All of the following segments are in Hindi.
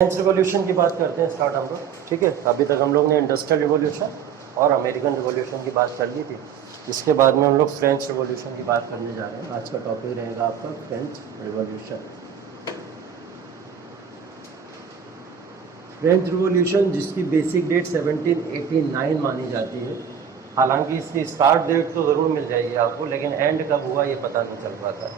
फ्रेंच रिवॉल्यूशन की बात करते हैं स्टार्ट हम लोग। ठीक है, अभी तक हम लोग ने इंडस्ट्रियल रिवॉल्यूशन और अमेरिकन रिवॉल्यूशन की बात कर ली थी। इसके बाद में हम लोग फ्रेंच रिवॉल्यूशन की बात करने जा रहे हैं। आज का टॉपिक रहेगा आपका फ्रेंच रिवॉल्यूशन। फ्रेंच रिवॉल्यूशन जिसकी बेसिक डेट 1789 मानी जाती है। हालांकि इसकी स्टार्ट डेट तो ज़रूर मिल जाएगी आपको, लेकिन एंड कब हुआ ये पता नहीं चल पाता,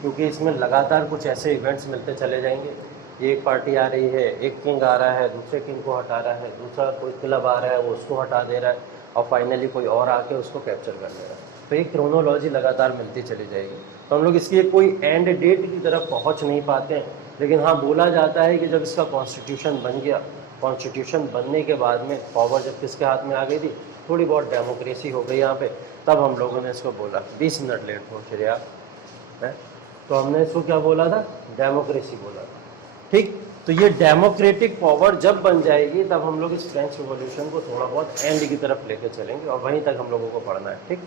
क्योंकि इसमें लगातार कुछ ऐसे इवेंट्स मिलते चले जाएंगे। एक पार्टी आ रही है, एक किंग आ रहा है, दूसरे किंग को हटा रहा है, दूसरा कोई क्लब आ रहा है वो उसको हटा दे रहा है, और फाइनली कोई और आके उसको कैप्चर कर ले रहा है। तो एक क्रोनोलॉजी लगातार मिलती चली जाएगी। तो हम लोग इसकी कोई एंड डेट की तरफ पहुंच नहीं पाते हैं, लेकिन हाँ बोला जाता है कि जब इसका कॉन्स्टिट्यूशन बन गया, कॉन्स्टिट्यूशन बनने के बाद में पावर जब किसके हाथ में आ गई थी, थोड़ी बहुत डेमोक्रेसी हो गई यहाँ पे, तब हम लोगों ने इसको बोला। 20 मिनट लेट पहुँच रहे आप है, तो हमने इसको क्या बोला था, डेमोक्रेसी बोला था। ठीक, तो ये डेमोक्रेटिक पावर जब बन जाएगी तब हम लोग इस फ्रेंच रिवॉल्यूशन को थोड़ा बहुत एंड की तरफ लेके चलेंगे, और वहीं तक हम लोगों को पढ़ना है। ठीक,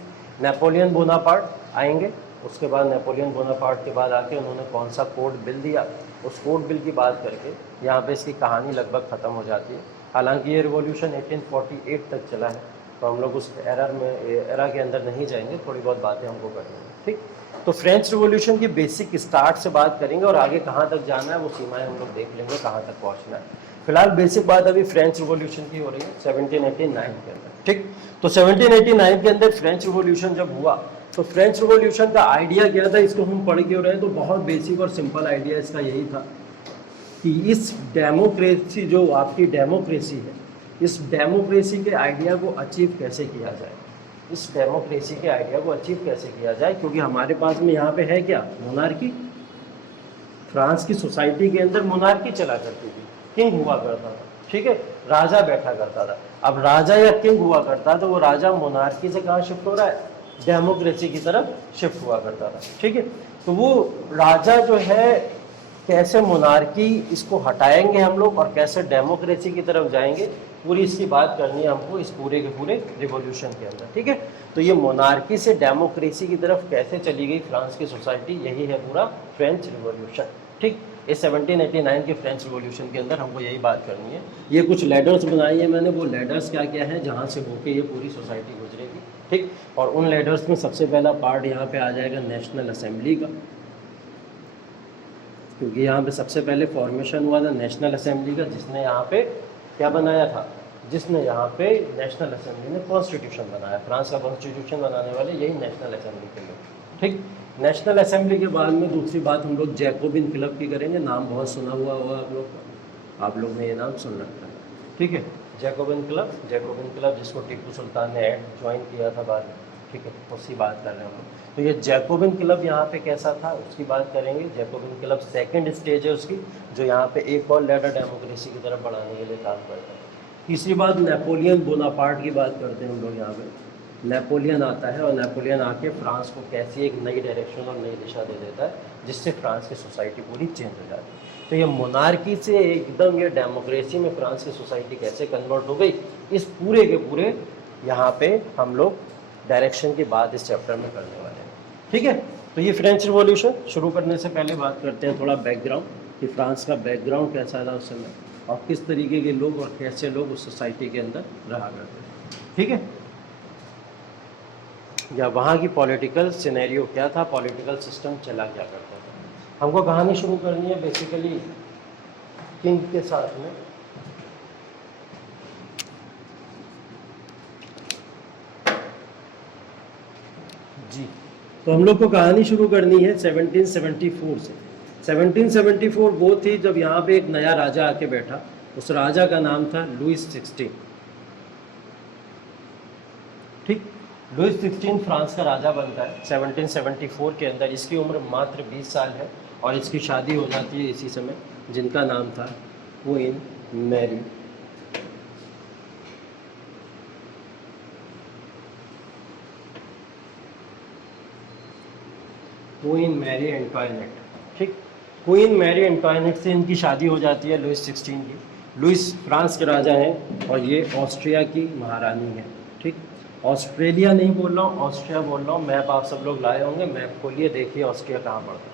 नेपोलियन बोनापार्ट आएंगे, उसके बाद नेपोलियन बोनापार्ट के बाद आके उन्होंने कौन सा कोड बिल दिया, उस कोड बिल की बात करके यहाँ पे इसकी कहानी लगभग ख़त्म हो जाती है। हालांकि ये रिवॉल्यूशन 1848 तक चला है, तो हम लोग उस एरा के अंदर नहीं जाएंगे, थोड़ी बहुत बातें हमको करनी है। ठीक, तो फ्रेंच रिवॉल्यूशन की बेसिक स्टार्ट से बात करेंगे, और आगे कहाँ तक जाना है वो सीमाएं हम लोग देख लेंगे, कहाँ तक पहुँचना है। फिलहाल बेसिक बात अभी फ्रेंच रिवॉल्यूशन की हो रही है 1789 के अंदर। ठीक, तो 1789 के अंदर फ्रेंच रिवॉल्यूशन जब हुआ, तो फ्रेंच रिवॉल्यूशन का आइडिया क्या था, इसको हम पढ़ के हो रहे हैं, तो बहुत बेसिक और सिंपल आइडिया इसका यही था कि इस डेमोक्रेसी, जो आपकी डेमोक्रेसी है, इस डेमोक्रेसी के आइडिया को अचीव कैसे किया जाए, इस डेमोक्रेसी के आइडिया को अचीव कैसे किया जाए, क्योंकि हमारे पास में यहाँ पे है क्या, मोनार्की। फ्रांस की सोसाइटी के अंदर मोनार्की चला करती थी, किंग हुआ करता था। ठीक है, राजा बैठा करता था। अब राजा या किंग हुआ करता, तो वो राजा मोनार्की से कहाँ शिफ्ट हो रहा है, डेमोक्रेसी की तरफ शिफ्ट हुआ करता था। ठीक है, तो वो राजा जो है, कैसे मोनार्की इसको हटाएंगे हम लोग और कैसे डेमोक्रेसी की तरफ जाएंगे, पूरी इसकी बात करनी है हमको इस पूरे के पूरे रिवॉल्यूशन के अंदर। ठीक है, तो ये मोनार्की से डेमोक्रेसी की तरफ कैसे चली गई फ्रांस की सोसाइटी, यही है पूरा फ्रेंच रिवॉल्यूशन। ठीक, इस 1789 के फ्रेंच रिवॉल्यूशन के अंदर हमको यही बात करनी है। ये कुछ लेडर्स बनाई है मैंने, वो लेडर्स क्या क्या है जहाँ से होके ये पूरी सोसाइटी गुजरेगी। ठीक, और उन लेडर्स में सबसे पहला पार्ट यहाँ पे आ जाएगा नेशनल असेंबली का, क्योंकि यहाँ पे सबसे पहले फॉर्मेशन हुआ था नेशनल असेंबली का, जिसने यहाँ पे क्या बनाया था, जिसने यहाँ पे नेशनल असेंबली ने कॉन्स्टिट्यूशन बनाया। फ्रांस का कॉन्स्टिट्यूशन बनाने वाले यही नेशनल असेंबली के लोग। ठीक, नेशनल असेंबली के बाद में दूसरी बात हम लोग जैकोबिन क्लब की करेंगे। नाम बहुत सुना हुआ होगा आप लोग ने ये नाम सुन रखा है। ठीक है, जैकोबिन क्लब जिसको टीपू सुल्तान ने ज्वाइन किया था बाद में। ठीक है, उसी बात कर रहे हैं हम लोग। तो ये जैकोबिन क्लब यहाँ पे कैसा था उसकी बात करेंगे। जैकोबिन क्लब सेकंड स्टेज है उसकी, जो यहाँ पे एक और लेडर डेमोक्रेसी की तरफ बढ़ाने के लिए काम करता है। तीसरी बात नेपोलियन बोनापार्ट की बात करते हैं हम लोग यहाँ पे। नेपोलियन आता है और नेपोलियन आके फ्रांस को कैसी एक नई डायरेक्शन और नई दिशा दे देता है, जिससे फ्रांस की सोसाइटी पूरी चेंज हो जाती है। तो ये मोनार्की से एकदम ये डेमोक्रेसी में फ्रांस की सोसाइटी कैसे कन्वर्ट हो गई, इस पूरे के पूरे यहाँ पे हम लोग डायरेक्शन की बात इस चैप्टर में करने वाले हैं। ठीक है, तो ये फ्रेंच रिवॉल्यूशन शुरू करने से पहले बात करते हैं थोड़ा बैकग्राउंड, कि फ्रांस का बैकग्राउंड कैसा था उस समय, और किस तरीके के लोग और कैसे लोग उस सोसाइटी के अंदर रहा करते थे। ठीक है, या वहाँ की पॉलिटिकल सिनेरियो क्या था, पॉलिटिकल सिस्टम चला क्या करता था। हमको कहानी शुरू करनी है बेसिकली किंग के साथ में। जी, तो हम लोग को कहानी शुरू करनी है 1774 से। 1774 वो थी जब यहाँ पे एक नया राजा आके बैठा। उस राजा का नाम था लुइस 16। ठीक, लुइस 16 फ्रांस का राजा बनता है 1774 के अंदर। इसकी उम्र मात्र 20 साल है और इसकी शादी हो जाती है इसी समय, जिनका नाम था queen Mary. Queen Mary Antoinette. ठीक, क्वीन मैरी एंटोइनेट से इनकी शादी हो जाती है लुइस 16 की। लुइस फ्रांस के राजा हैं और ये ऑस्ट्रिया की महारानी है। ठीक, ऑस्ट्रेलिया नहीं बोल रहा हूँ, ऑस्ट्रिया बोल रहा हूँ। मैप आप सब लोग लाए होंगे, मैप खोलिए देखिए ऑस्ट्रिया कहाँ पड़ता है।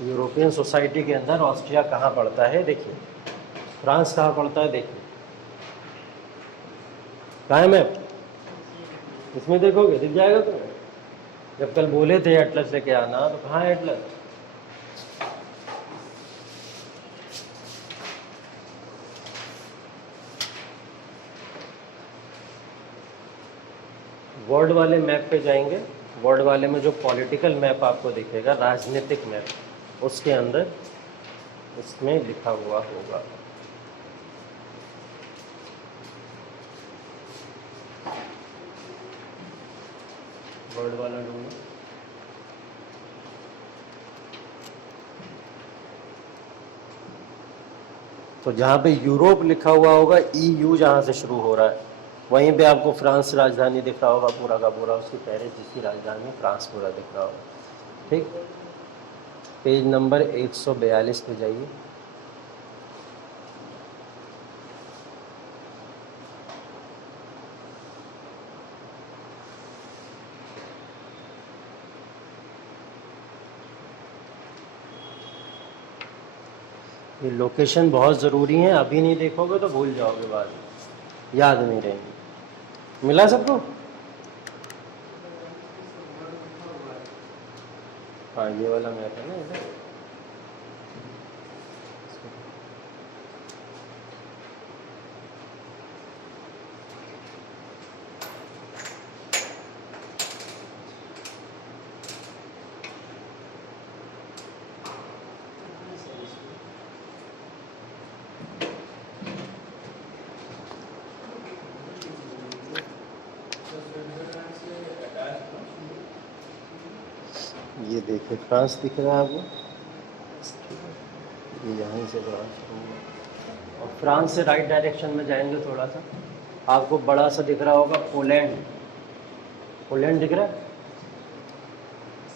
यूरोपियन सोसाइटी के अंदर ऑस्ट्रिया कहाँ पड़ता है देखिए, फ्रांस कहाँ पड़ता है देखिए, कहाँ है मैप, इसमें देखोगे दिख जाएगा तुम्हें। जब कल बोले थे एटलस लेके आना, तो कहाँ है एटलस? वर्ल्ड वाले मैप पे जाएंगे, वर्ल्ड वाले में जो पॉलिटिकल मैप आपको दिखेगा, राजनीतिक मैप, उसके अंदर इसमें लिखा हुआ होगा। वर्ल्ड वाला ढूंढो, तो जहाँ पे यूरोप लिखा हुआ होगा, EU जहाँ से शुरू हो रहा है, वहीं पे आपको फ्रांस राजधानी दिख रहा होगा पूरा का पूरा, उसकी पेरिस जिसकी राजधानी फ्रांस पूरा दिख रहा होगा। ठीक, पेज नंबर 142 पे जाइए। ये लोकेशन बहुत ज़रूरी है, अभी नहीं देखोगे तो भूल जाओगे, बाद में याद नहीं रहेंगे। मिला सबको? हाँ, ये वाला मैप है ना इधर। ये देखिए फ्रांस दिख रहा है आपको, ये यहाँ से फ्रांस, और फ्रांस से राइट डायरेक्शन में जाएंगे थोड़ा सा, आपको बड़ा सा दिख रहा होगा पोलैंड, पोलैंड दिख रहा है,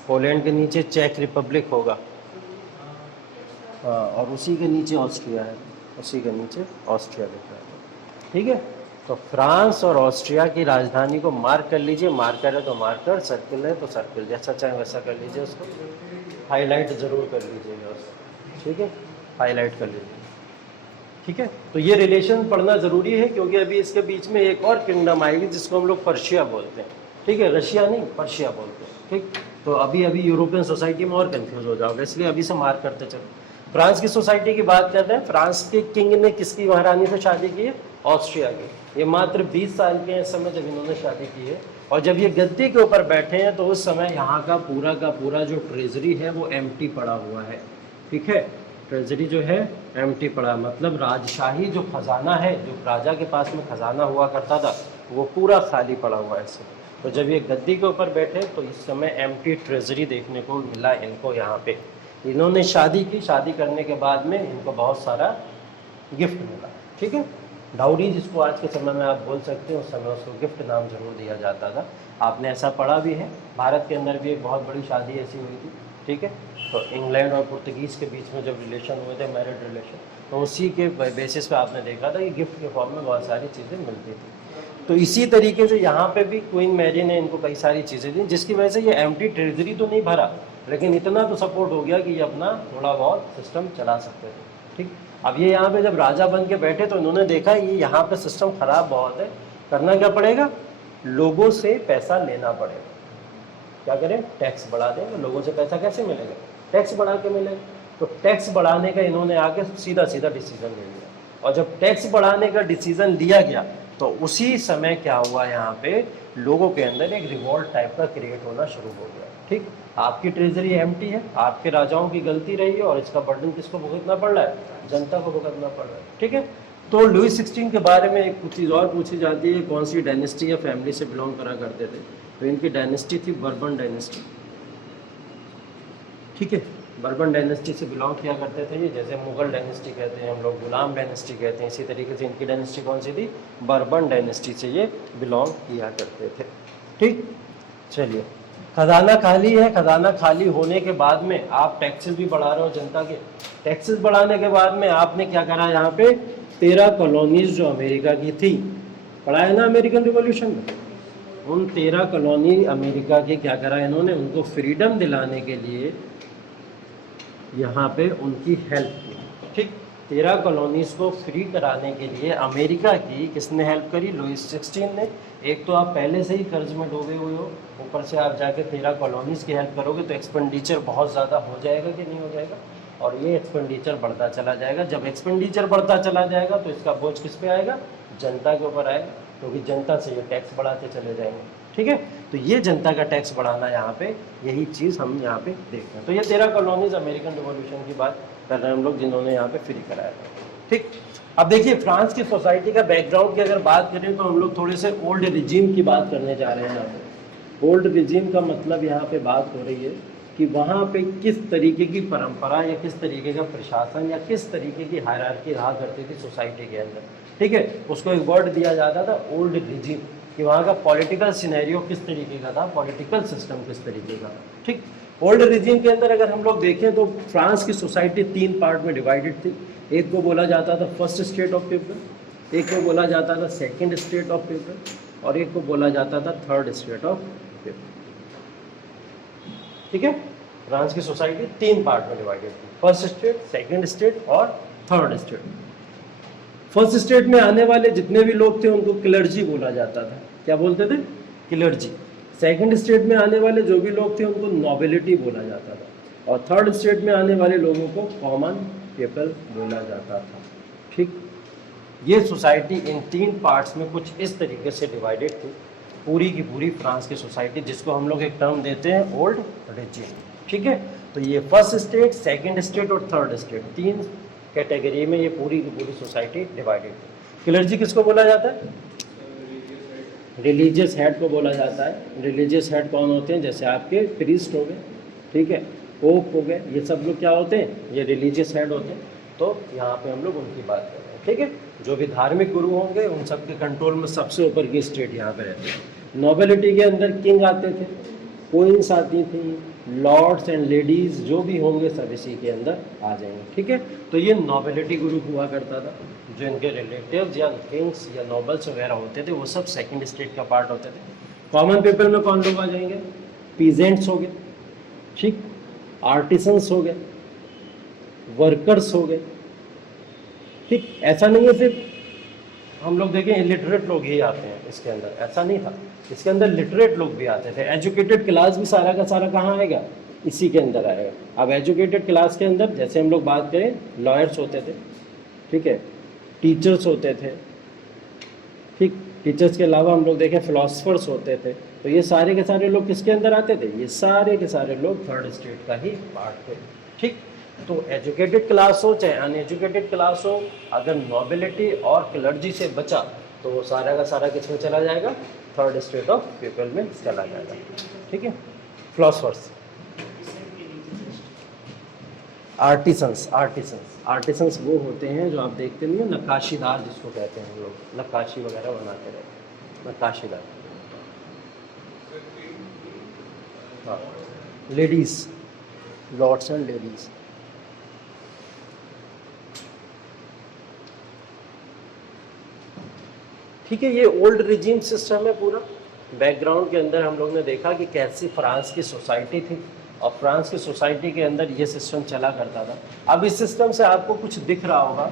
पोलैंड के नीचे चेक रिपब्लिक होगा, हाँ, और उसी के नीचे ऑस्ट्रिया है, उसी के नीचे ऑस्ट्रिया दिख रहा है। ठीक है, तो फ्रांस और ऑस्ट्रिया की राजधानी को मार्क कर लीजिए, मार्कर है तो मार्कर, सर्किल है तो सर्किल, जैसा चाहे वैसा कर लीजिए, उसको हाईलाइट ज़रूर कर लीजिएगा उसको। ठीक है, हाईलाइट कर लीजिए। ठीक है, तो ये रिलेशन पढ़ना ज़रूरी है, क्योंकि अभी इसके बीच में एक और किंगडम आएगी जिसको हम लोग पर्शिया बोलते हैं। ठीक है, रशिया नहीं, पर्शिया बोलते हैं। ठीक, तो अभी अभी यूरोपियन सोसाइटी में और कंफ्यूज हो जाओगे, इसलिए अभी से मार्क करते चलो। फ्रांस की सोसाइटी की बात करते हैं, फ्रांस के किंग ने किसकी महारानी से शादी की है? ऑस्ट्रिया की। ये मात्र 20 साल के हैं इस समय जब इन्होंने शादी की है, और जब ये गद्दी के ऊपर बैठे हैं तो उस समय यहाँ का पूरा जो ट्रेजरी है वो एम्प्टी पड़ा हुआ है। ठीक है, ट्रेजरी जो है एम्प्टी पड़ा, मतलब राजशाही जो खजाना है, जो राजा के पास में खजाना हुआ करता था, वो पूरा खाली पड़ा हुआ है इससे। तो जब ये गद्दी के ऊपर बैठे तो इस समय एम्प्टी ट्रेजरी देखने को मिला इनको यहाँ पे। इन्होंने शादी की, शादी करने के बाद में इनको बहुत सारा गिफ्ट मिला। ठीक है, डाउरी जिसको आज के समय में आप बोल सकते हो, उस समय उसको गिफ्ट नाम जरूर दिया जाता था। आपने ऐसा पढ़ा भी है, भारत के अंदर भी एक बहुत बड़ी शादी ऐसी हुई थी। ठीक है, तो इंग्लैंड और पुर्तगीज़ के बीच में जब रिलेशन हुए थे, मैरिड रिलेशन, तो उसी के बेसिस पे आपने देखा था कि गिफ्ट के फॉर्म में बहुत सारी चीज़ें मिलती थी। तो इसी तरीके से यहाँ पे भी क्वीन मैरी ने इनको कई सारी चीज़ें दी, जिसकी वजह से ये एम्प्टी ट्रेजरी तो नहीं भरा, लेकिन इतना तो सपोर्ट हो गया कि ये अपना थोड़ा बहुत सिस्टम चला सकते थे। ठीक, अब ये यहाँ पे जब राजा बन के बैठे तो इन्होंने देखा ये यहाँ पे सिस्टम खराब बहुत है, करना क्या पड़ेगा? लोगों से पैसा लेना पड़ेगा। क्या करें? टैक्स बढ़ा देंगे। लोगों से पैसा कैसे मिलेगा? टैक्स बढ़ा के मिलेगा। तो टैक्स बढ़ाने का इन्होंने आके सीधा सीधा डिसीजन ले लिया, और जब टैक्स बढ़ाने का डिसीजन लिया गया तो उसी समय क्या हुआ, यहाँ पे लोगों के अंदर एक रिवॉल्ट टाइप का क्रिएट होना शुरू हो गया। ठीक, आपकी ट्रेजरी एम्प्टी है, आपके राजाओं की गलती रही है, और इसका बर्डन किसको भुगतना पड़ रहा है? जनता को भुगतना पड़ रहा है। ठीक है, तो लुई 16 के बारे में एक चीज़ और पूछी जाती है, कौन सी डायनेस्टी या फैमिली से बिलोंग करा करते थे? तो इनकी डायनेस्टी थी बर्बन डायनेस्टी। ठीक है, बर्बन डायनेस्टी से बिलोंग किया करते थे ये, जैसे मुगल डायनेस्टी कहते हैं हम लोग, गुलाम डायनेस्टी कहते हैं, इसी तरीके से इनकी डायनेस्टी कौन सी थी? बर्बन डायनेस्टी से ये बिलोंग किया करते थे। ठीक, चलिए, खजाना खाली है। खजाना खाली होने के बाद में आप टैक्सेस भी बढ़ा रहे हो जनता के। टैक्सेस बढ़ाने के बाद में आपने क्या करा, यहाँ पे 13 कॉलोनीज जो अमेरिका की थी, पढ़ा है ना अमेरिकन रिवॉल्यूशन में, उन 13 कॉलोनी अमेरिका के क्या करा इन्होंने, उनको फ्रीडम दिलाने के लिए यहाँ पे उनकी हेल्प की। ठीक, 13 कॉलोनीज़ को फ्री कराने के लिए अमेरिका की किसने हेल्प करी? लुईस 16 ने। एक तो आप पहले से ही कर्ज में डूबे हुए हो, ऊपर से आप जाके 13 कॉलोनीज़ की हेल्प करोगे तो एक्सपेंडिचर बहुत ज़्यादा हो जाएगा कि नहीं हो जाएगा? और ये एक्सपेंडिचर बढ़ता चला जाएगा। जब एक्सपेंडिचर बढ़ता चला जाएगा तो इसका बोझ किस पे आएगा? जनता के ऊपर आएगा, क्योंकि जनता से ये टैक्स बढ़ाते चले जाएंगे। ठीक है, तो ये जनता का टैक्स बढ़ाना यहाँ पे, यही चीज़ हम यहाँ पे देखते हैं। तो ये 13 कॉलोनीज अमेरिकन रिवॉल्यूशन की बात कर रहे हैं हम लोग, जिन्होंने यहाँ पे फ्री कराया था। ठीक, अब देखिए फ्रांस की सोसाइटी का बैकग्राउंड की अगर बात करें तो हम लोग थोड़े से ओल्ड रिजीम की बात करने जा रहे हैं यहाँ पे। ओल्ड रिजीम का मतलब यहाँ पे बात हो रही है कि वहाँ पे किस तरीके की परंपरा या किस तरीके का प्रशासन या किस तरीके की हायरार्की रहा करती थी सोसाइटी के अंदर। ठीक है, उसको एक वर्ड दिया जाता था ओल्ड रिजीम, कि वहाँ का पॉलिटिकल सिनेरियो किस तरीके का था, पॉलिटिकल सिस्टम किस तरीके का। ठीक, ओल्ड रिजीम के अंदर अगर हम लोग देखें तो फ्रांस की सोसाइटी 3 पार्ट में डिवाइडेड थी। एक को बोला जाता था फर्स्ट स्टेट ऑफ पीपल, एक को बोला जाता था सेकंड स्टेट ऑफ पीपल, और एक को बोला जाता था थर्ड स्टेट ऑफ पीपल। ठीक है, फ्रांस की सोसाइटी 3 पार्ट में डिवाइडेड थी, फर्स्ट स्टेट, सेकंड स्टेट और थर्ड स्टेट। फर्स्ट स्टेट में आने वाले जितने भी लोग थे उनको क्लर्जी बोला जाता था। क्या बोलते थे? क्लर्जी। सेकंड स्टेट में आने वाले जो भी लोग थे उनको नोबिलिटी बोला जाता था, और थर्ड स्टेट में आने वाले लोगों को कॉमन पीपल बोला जाता था। ठीक, ये सोसाइटी इन 3 पार्ट्स में कुछ इस तरीके से डिवाइडेड थी, पूरी की पूरी फ्रांस की सोसाइटी, जिसको हम लोग एक टर्म देते हैं ओल्ड रिजीम। ठीक है, तो ये फर्स्ट स्टेट, सेकंड स्टेट और थर्ड स्टेट, 3 कैटेगरी में ये पूरी की पूरी सोसाइटी डिवाइडेड थी। क्लर्जी किसको बोला जाता है? रिलीजियस हेड को बोला जाता है। रिलीजियस हेड कौन होते हैं? जैसे आपके प्रीस्ट हो गए, ठीक है, पोप हो गए, ये सब लोग क्या होते हैं? ये रिलीजियस हेड होते हैं। तो यहाँ पे हम लोग उनकी बात कर रहे हैं। ठीक है, जो भी धार्मिक गुरु होंगे उन सब के कंट्रोल में सबसे ऊपर की स्टेट यहाँ पे रहती है। नोबिलिटी के अंदर किंग आते थे, क्वींस आती थी, लॉर्ड्स एंड लेडीज जो भी होंगे सब इसी के अंदर आ जाएंगे। ठीक है, तो ये नोबिलिटी ग्रुप हुआ करता था। जो इनके रिलेटिव्स या किंग्स या नोबल्स वगैरह होते थे वो सब सेकंड स्टेट का पार्ट होते थे। कॉमन पीपल में कौन लोग आ जाएंगे? पीजेंट्स हो गए, ठीक, आर्टिसंस हो गए, वर्कर्स हो गए। ठीक, ऐसा नहीं है सिर्फ हम लोग देखें इलिटरेट लोग ही आते हैं इसके अंदर, ऐसा नहीं था। इसके अंदर लिटरेट लोग भी आते थे। एजुकेटेड क्लास भी सारा का सारा कहाँ आएगा? इसी के अंदर आएगा। अब एजुकेटेड क्लास के अंदर जैसे हम लोग बात करें, लॉयर्स होते थे, ठीक है, टीचर्स होते थे, ठीक, टीचर्स के अलावा हम लोग देखें फिलोसफर्स होते थे। तो ये सारे के सारे लोग किसके अंदर आते थे? ये सारे के सारे लोग थर्ड स्टेट का ही पार्ट थे। ठीक, तो एजुकेटेड क्लास हो चाहे अनएजुकेटेड क्लास हो, अगर नोबिलिटी और क्लर्जी से बचा तो वो सारा का सारा किस में चला जाएगा? थर्ड स्टेट ऑफ पीपल में चला जाएगा। ठीक है, फिलोसफर्स, आर्टिसंस, आर्टिसंस वो होते हैं जो आप देखते नहीं हो, नक्काशीदार जिसको कहते हैं हम लोग, नक्काशी वगैरह बनाते रहते, नक्काशीदार। हाँ, लेडीज, लॉर्ड्स एंड लेडीज। ठीक है, ये ओल्ड रिजीम सिस्टम है पूरा। बैकग्राउंड के अंदर हम लोग ने देखा कि कैसी फ्रांस की सोसाइटी थी, और फ्रांस की सोसाइटी के अंदर ये सिस्टम चला करता था। अब इस सिस्टम से आपको कुछ दिख रहा होगा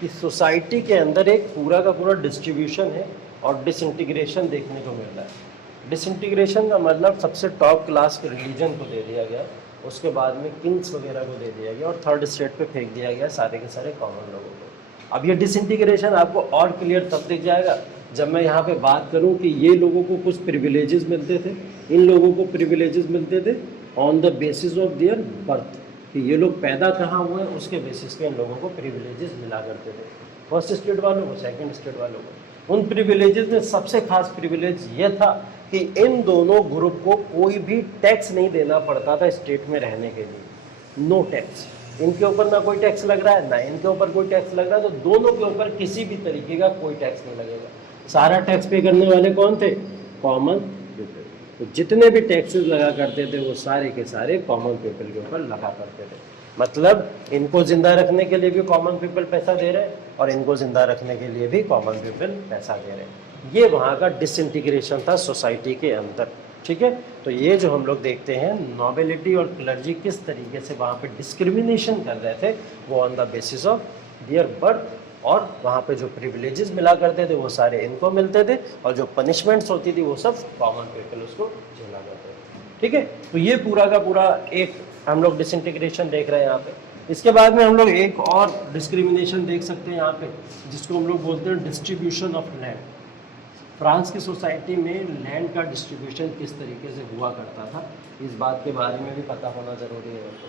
कि सोसाइटी के अंदर एक पूरा का पूरा डिस्ट्रीब्यूशन है और डिसइंटीग्रेशन देखने को मिल रहा है। डिसइंटीग्रेशन का मतलब सबसे टॉप क्लास के रिलीजन को दे दिया गया, उसके बाद में किंग्स वगैरह को दे दिया गया, और थर्ड स्टेट पे फेंक दिया गया सारे के सारे कॉमन लोगों को। अब ये डिसइंटीग्रेशन आपको और क्लियर तब दिख जाएगा जब मैं यहाँ पे बात करूँ कि ये लोगों को कुछ प्रिविलेजेस मिलते थे, इन लोगों को प्रिविलेजेस मिलते थे on the basis of their birth, कि ये लोग पैदा कहाँ हुए उसके बेसिस पे इन लोगों को प्रिविलेजेस मिला करते थे, फर्स्ट स्टेट वालों को, सेकंड स्टेट वालों को। उन प्रिविलेजेस में सबसे खास प्रिविलेज ये था कि इन दोनों ग्रुप को कोई भी टैक्स नहीं देना पड़ता था स्टेट में रहने के लिए। नो टैक्स, इनके ऊपर ना कोई टैक्स लग रहा है ना इनके ऊपर कोई टैक्स लग रहा है, तो दोनों के ऊपर किसी भी तरीके का कोई टैक्स नहीं लगेगा। सारा टैक्स पे करने वाले कौन थे? Common people. तो जितने भी टैक्सेस लगा करते थे वो सारे के सारे कॉमन पीपल के ऊपर लगा करते थे। मतलब इनको जिंदा रखने के लिए भी कॉमन पीपल पैसा दे रहे हैं और इनको जिंदा रखने के लिए भी कॉमन पीपल पैसा दे रहे हैं। ये वहाँ का डिसइंटीग्रेशन था सोसाइटी के अंदर। ठीक है। तो ये जो हम लोग देखते हैं नोबिलिटी और क्लर्जी किस तरीके से वहाँ पे डिस्क्रिमिनेशन कर रहे थे, वो on the basis of their birth, और वहाँ पे जो प्रिविलेजेस मिला करते थे वो सारे इनको मिलते थे, और जो पनिशमेंट्स होती थी वो सब कॉमन पीपल उसको झेला करते थे। ठीक है, तो ये पूरा का पूरा एक हम लोग डिसइंटीग्रेशन देख रहे हैं यहाँ पे। इसके बाद में हम लोग एक और डिस्क्रिमिनेशन देख सकते हैं यहाँ पे, जिसको हम लोग बोलते हैं डिस्ट्रीब्यूशन ऑफ लैंड। फ्रांस की सोसाइटी में लैंड का डिस्ट्रीब्यूशन किस तरीके से हुआ करता था, इस बात के बारे में भी पता होना ज़रूरी है हमको।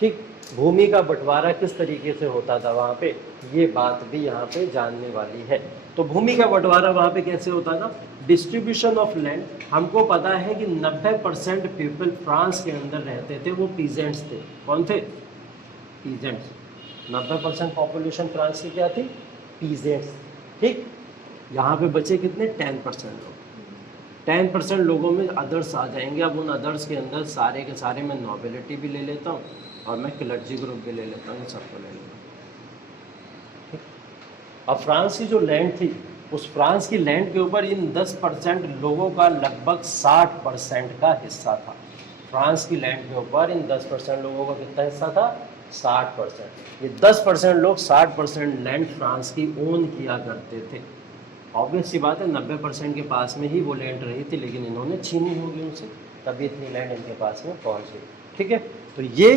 ठीक, भूमि का बंटवारा किस तरीके से होता था वहाँ पे, ये बात भी यहाँ पे जानने वाली है। तो भूमि का बंटवारा वहाँ पे कैसे होता था, डिस्ट्रीब्यूशन ऑफ लैंड। हमको पता है कि 90% पीपल फ्रांस के अंदर रहते थे वो पीजेंट्स थे। कौन थे, पीजेंट्स। 90% पॉपुलेशन फ्रांस की क्या थी, पीजेंट्स। ठीक, यहाँ पे बचे कितने, 10% लोग। 10% लोगों में अदर्स आ जाएंगे। अब उन अदर्स के अंदर सारे के सारे मैं नोबिलिटी भी ले लेता हूँ और मैं क्लर्जी ग्रुप भी ले लेता हूँ, सबको ले लेता हूँ। अब फ्रांस की जो लैंड थी, उस फ्रांस की लैंड के ऊपर इन 10% लोगों का लगभग 60% का हिस्सा था। फ्रांस की लैंड के ऊपर इन 10% लोगों का कितना हिस्सा था, 60%। ये 10% लोग 60% लैंड फ्रांस की ओन किया करते थे। ऑब्वियस सी बात है, 90% के पास में ही वो लैंड रही थी, लेकिन इन्होंने छीनी होगी उनसे, तभी इतनी लैंड इनके पास में पहुंच गई। ठीक है, तो ये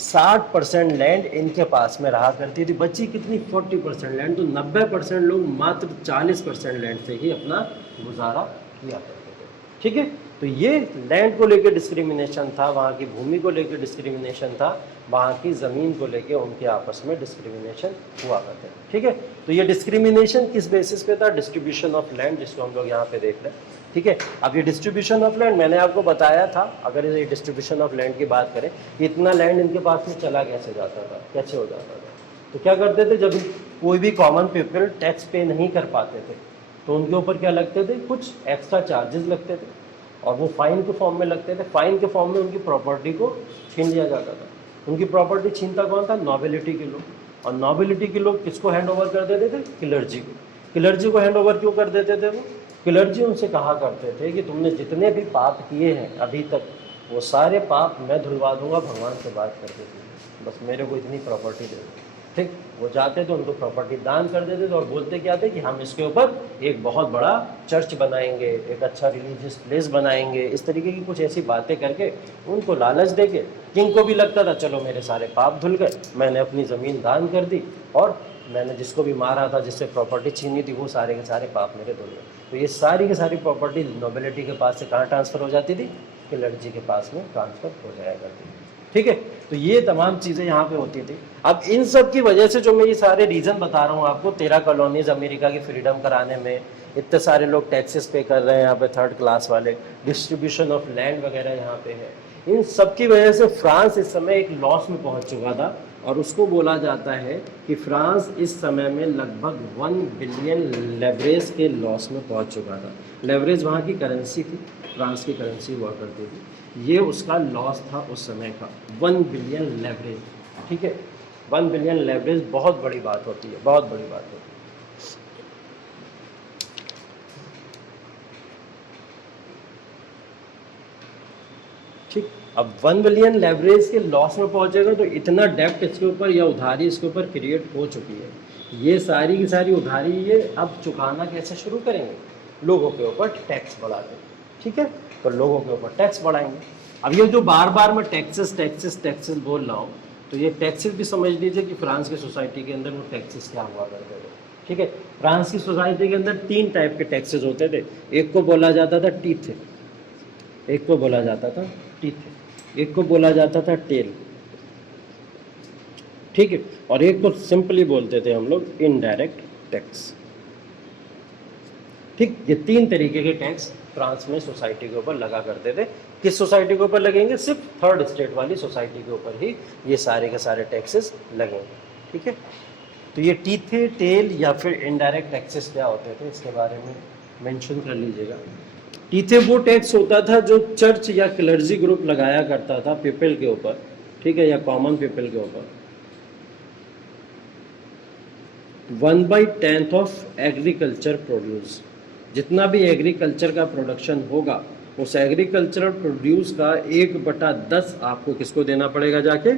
60% लैंड इनके पास में रहा करती थी। बची कितनी, 40% लैंड। तो 90% लोग मात्र 40% लैंड से ही अपना गुजारा किया करते थे। ठीक है, तो ये लैंड को लेकर डिस्क्रिमिनेशन था, वहाँ की भूमि को लेकर डिस्क्रिमिनेशन था, वहाँ की ज़मीन को लेकर उनके आपस में डिस्क्रिमिनेशन हुआ करते हैं। ठीक है, तो ये डिस्क्रिमिनेशन किस बेसिस पे था, डिस्ट्रीब्यूशन ऑफ लैंड, जिसको हम लोग यहाँ पे देख रहे हैं। ठीक है, अब ये डिस्ट्रीब्यूशन ऑफ लैंड मैंने आपको बताया था, अगर ये डिस्ट्रीब्यूशन ऑफ लैंड की बात करें, इतना लैंड इनके पास में चला कैसे जाता था, कैसे हो जाता था। तो क्या करते थे, जब कोई भी कॉमन पीपल टैक्स पे नहीं कर पाते थे तो उनके ऊपर क्या लगते थे, कुछ एक्स्ट्रा चार्जेस लगते थे, और वो फाइन के फॉर्म में लगते थे। फाइन के फॉर्म में उनकी प्रॉपर्टी को छीन लिया जाता था। उनकी प्रॉपर्टी छीनता कौन था, नोबिलिटी के लोग। और नोबिलिटी के लोग किसको हैंड ओवर कर देते थे, क्लर्जी को। क्लर्जी को हैंड ओवर क्यों कर देते थे वो, क्लर्जी उनसे कहा करते थे कि तुमने जितने भी पाप किए हैं अभी तक, वो सारे पाप मैं धुलवा दूंगा भगवान से बात करके, बस मेरे को इतनी प्रॉपर्टी दे दो। ठीक, वो जाते थे, उनको प्रॉपर्टी दान कर देते थे और बोलते क्या थे कि हम इसके ऊपर एक बहुत बड़ा चर्च बनाएंगे, एक अच्छा रिलीजियस प्लेस बनाएंगे। इस तरीके की कुछ ऐसी बातें करके उनको लालच देके, किंग को भी लगता था चलो मेरे सारे पाप धुल गए, मैंने अपनी ज़मीन दान कर दी, और मैंने जिसको भी मारा था, जिससे प्रॉपर्टी छीनी थी, वो सारे के सारे पाप मेरे धुल गए। तो ये सारी की सारी प्रॉपर्टी नोबिलिटी के पास से कहाँ ट्रांसफ़र हो जाती थी, क्लर्जी के पास में ट्रांसफ़र हो जाया करती थी। ठीक है, तो ये तमाम चीज़ें यहाँ पे होती थी। अब इन सब की वजह से जो मैं ये सारे रीज़न बता रहा हूँ आपको, 13 कॉलोनीज अमेरिका की फ्रीडम कराने में, इतने सारे लोग टैक्सेस पे कर रहे हैं यहाँ पे, थर्ड क्लास वाले, डिस्ट्रीब्यूशन ऑफ लैंड वगैरह यहाँ पे है, इन सब की वजह से फ्रांस इस समय एक लॉस में पहुँच चुका था। और उसको बोला जाता है कि फ्रांस इस समय में लगभग 1 बिलियन लेवरेज के लॉस में पहुँच चुका था। लेवरेज वहाँ की करेंसी थी, फ्रांस की करेंसी हुआ करती थी। ये उसका लॉस था उस समय का, 1 बिलियन लेवरेज। ठीक है, 1 बिलियन लेवरेज बहुत बड़ी बात होती है, बहुत बड़ी बात होती है। ठीक, अब 1 बिलियन लेवरेज के लॉस में पहुंचेगा तो इतना डेप्ट इसके ऊपर या उधारी इसके ऊपर क्रिएट हो चुकी है। ये सारी की सारी उधारी ये अब चुकाना कैसे शुरू करेंगे, लोगों के ऊपर टैक्स बढ़ा के। ठीक है, तो लोगों के ऊपर टैक्स बढ़ाएंगे। अब ये जो बार बार मैं टैक्सेस टैक्सेस टैक्सेस बोल रहा हूँ, तो ये टैक्सेस भी समझ लीजिए कि फ्रांस की सोसाइटी के अंदर वो टैक्सेस क्या हुआ करते थे। ठीक है, फ्रांस की सोसाइटी के अंदर 3 टाइप के टैक्सेस होते थे। एक को बोला जाता था टीथ, एक को बोला जाता था टीथ, एक को बोला जाता था टेल। ठीक है, और एक को सिंपली बोलते थे हम लोग इनडायरेक्ट टैक्स। ठीक, ये 3 तरीके के टैक्स फ्रांस में सोसाइटी के ऊपर लगा करते थे। किस सोसाइटी के ऊपर लगेंगे, सिर्फ थर्ड स्टेट वाली सोसाइटी के ऊपर ही ये सारे के सारे टैक्सेस लगेंगे। ठीक है, तो ये टीथ, टेल या फिर इनडायरेक्ट टैक्सेस क्या होते थे, इसके बारे में मेंशन कर लीजिएगा। टीथे वो टैक्स होता था जो चर्च या क्लर्जी ग्रुप लगाया करता था पीपल के ऊपर, ठीक है, या कॉमन पीपल के ऊपर। 1/10 ऑफ एग्रीकल्चर प्रोड्यूस, जितना भी एग्रीकल्चर का प्रोडक्शन होगा उस एग्रीकल्चरल प्रोड्यूस का 1/10 आपको किसको देना पड़ेगा, जाके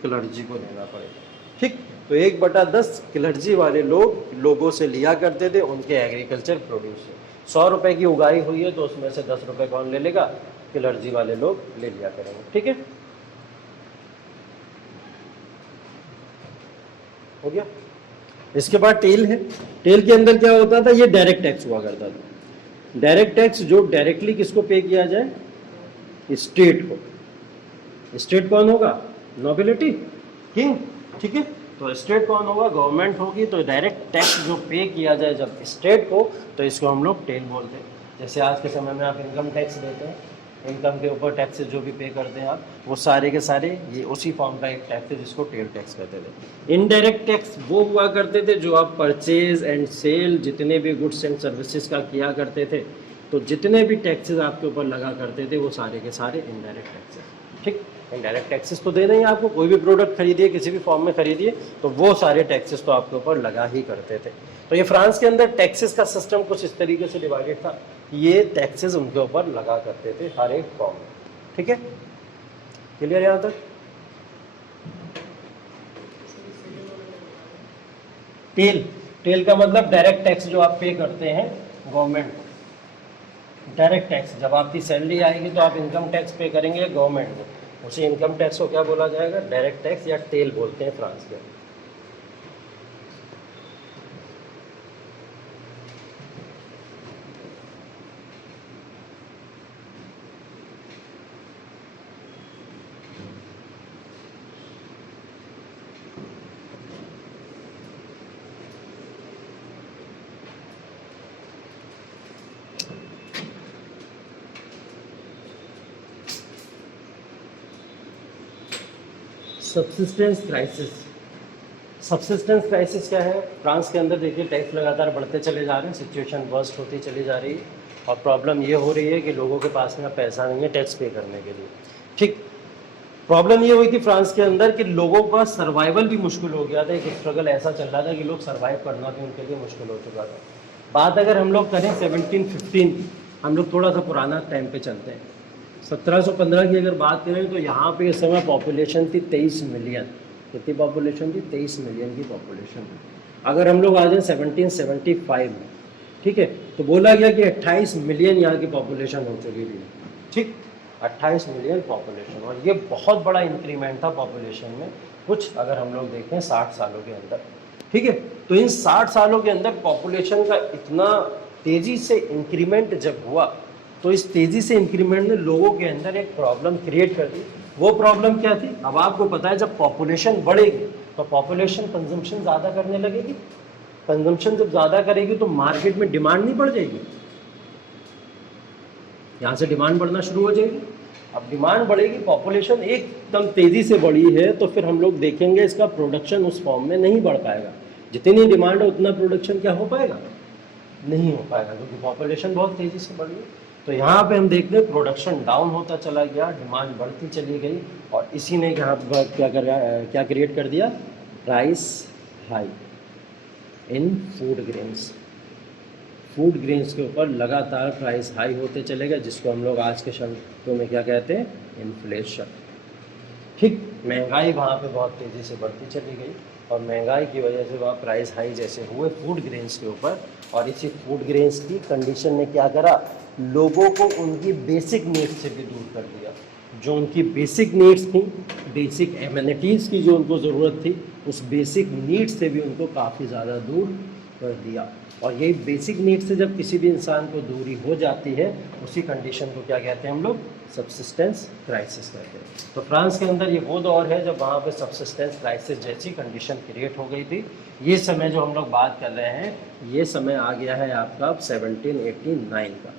क्लर्जी को देना पड़ेगा। ठीक, तो 1/10 क्लर्जी वाले लोगों से लिया करते थे उनके एग्रीकल्चर प्रोड्यूस से। 100 रुपए की उगाई हुई है तो उसमें से 10 रुपए कौन ले लेगा, क्लर्जी वाले लोग ले लिया करेंगे। ठीक है, हो गया। इसके बाद टेल है। टेल के अंदर क्या होता था, ये डायरेक्ट टैक्स हुआ करता था। डायरेक्ट टैक्स जो डायरेक्टली किसको पे किया जाए, स्टेट को। स्टेट कौन होगा, नोबिलिटी, किंग। ठीक है, तो स्टेट कौन होगा, गवर्नमेंट होगी। तो डायरेक्ट टैक्स जो पे किया जाए जब स्टेट को, तो इसको हम लोग टेल बोलते हैं। जैसे आज के समय में आप इनकम टैक्स देते हैं, इनकम के ऊपर टैक्सेस जो भी पे करते हैं आप, वो सारे के सारे ये उसी फॉर्म का एक टैक्स है जिसको टेल टैक्स कहते थे। इनडायरेक्ट टैक्स वो हुआ करते थे जो आप परचेज एंड सेल जितने भी गुड्स एंड सर्विसेज का किया करते थे, तो जितने भी टैक्सेस आपके ऊपर लगा करते थे वो सारे के सारे इनडायरेक्ट टैक्सेस। ठीक, इनडायरेक्ट टैक्सेस तो देना ही आपको, कोई भी प्रोडक्ट खरीदिए, किसी भी फॉर्म में खरीदिए, तो वो सारे टैक्सेस तो आपके ऊपर लगा ही करते थे। तो ये फ्रांस के अंदर टैक्सेस का सिस्टम कुछ इस तरीके से डिवाइडेड था, ये टैक्सेस उनके ऊपर लगा करते थे हर एक फॉर्म में। ठीक है, क्लियर यहाँ तक। टेल का मतलब डायरेक्ट टैक्स जो आप पे करते हैं गवर्नमेंट को। डायरेक्ट टैक्स, जब आपकी सैलरी आएगी तो आप इनकम टैक्स पे करेंगे गवर्नमेंट को, उसी इनकम टैक्स को क्या बोला जाएगा, डायरेक्ट टैक्स या टेल बोलते हैं फ्रांस के। Subsistence crisis. सब्सिस्टेंस क्राइसिस क्या है, फ्रांस के अंदर देखिए टैक्स लगातार बढ़ते चले जा रहे हैं, सिचुएशन वर्स्ट होती चली जा रही है, और प्रॉब्लम ये हो रही है कि लोगों के पास में पैसा नहीं है टैक्स पे करने के लिए। ठीक, प्रॉब्लम ये हुई थी फ्रांस के अंदर कि लोगों का सर्वाइवल भी मुश्किल हो गया था। एक स्ट्रगल ऐसा चल रहा था कि लोग सर्वाइव करना भी उनके लिए मुश्किल हो चुका था। बात अगर हम लोग करें 1715, हम लोग थोड़ा सा पुराना टाइम पे चलते हैं, 1715 की अगर बात करें तो यहाँ पे इस समय पॉपुलेशन थी 23 मिलियन। कितनी पॉपुलेशन थी, 23 मिलियन की पॉपुलेशन थी। अगर हम लोग आ जाए 1775 में, ठीक है, तो बोला गया कि 28 मिलियन यहाँ की पॉपुलेशन हो चुकी थी। ठीक, 28 मिलियन पॉपुलेशन, और ये बहुत बड़ा इंक्रीमेंट था पॉपुलेशन में कुछ अगर हम लोग देखें 60 सालों के अंदर। ठीक है, तो इन 60 सालों के अंदर पॉपुलेशन का इतना तेज़ी से इंक्रीमेंट जब हुआ, तो इस तेज़ी से इंक्रीमेंट ने लोगों के अंदर एक प्रॉब्लम क्रिएट कर दी। वो प्रॉब्लम क्या थी, अब आपको पता है जब पॉपुलेशन बढ़ेगी तो पॉपुलेशन कंजम्पशन ज़्यादा करने लगेगी। कंजम्पशन जब ज़्यादा करेगी तो मार्केट में डिमांड नहीं बढ़ जाएगी, यहाँ से डिमांड बढ़ना शुरू हो जाएगी। अब डिमांड बढ़ेगी, पॉपुलेशन एकदम तेज़ी से बढ़ी है, तो फिर हम लोग देखेंगे इसका प्रोडक्शन उस फॉर्म में नहीं बढ़ पाएगा। जितनी डिमांड है उतना प्रोडक्शन क्या हो पाएगा, नहीं हो पाएगा, क्योंकि पॉपुलेशन बहुत तेज़ी से बढ़ी है। तो यहाँ पे हम देखते हैं प्रोडक्शन डाउन होता चला गया, डिमांड बढ़ती चली गई, और इसी ने यहाँ क्या क्रिएट कर दिया, price high in food grains. Food grains के ऊपर लगातार प्राइस हाई होते चले गए, जिसको हम लोग आज के शब्दों में क्या कहते हैं, इन्फ्लेशन। ठीक, महंगाई वहाँ पे बहुत तेज़ी से बढ़ती चली गई, और महंगाई की वजह से वहाँ प्राइस हाई जैसे हुए फूड ग्रेन्स के ऊपर, और इसी फूड ग्रेन्स की कंडीशन ने क्या करा, लोगों को उनकी बेसिक नीड्स से भी दूर कर दिया। जो उनकी बेसिक नीड्स थी, बेसिक एमिनिटीज़ की जो उनको ज़रूरत थी, उस बेसिक नीड्स से भी उनको काफ़ी ज़्यादा दूर कर दिया। और यही बेसिक नीड्स से जब किसी भी इंसान को दूरी हो जाती है, उसी कंडीशन को क्या कहते हैं हम लोग, सब्सिस्टेंस क्राइसिस कहते हैं। तो फ्रांस के अंदर ये वो दौर है जब वहाँ पे सब्सिस्टेंस क्राइसिस जैसी कंडीशन क्रिएट हो गई थी। ये समय जो हम लोग बात कर रहे हैं, ये समय आ गया है आपका अब 1789 का।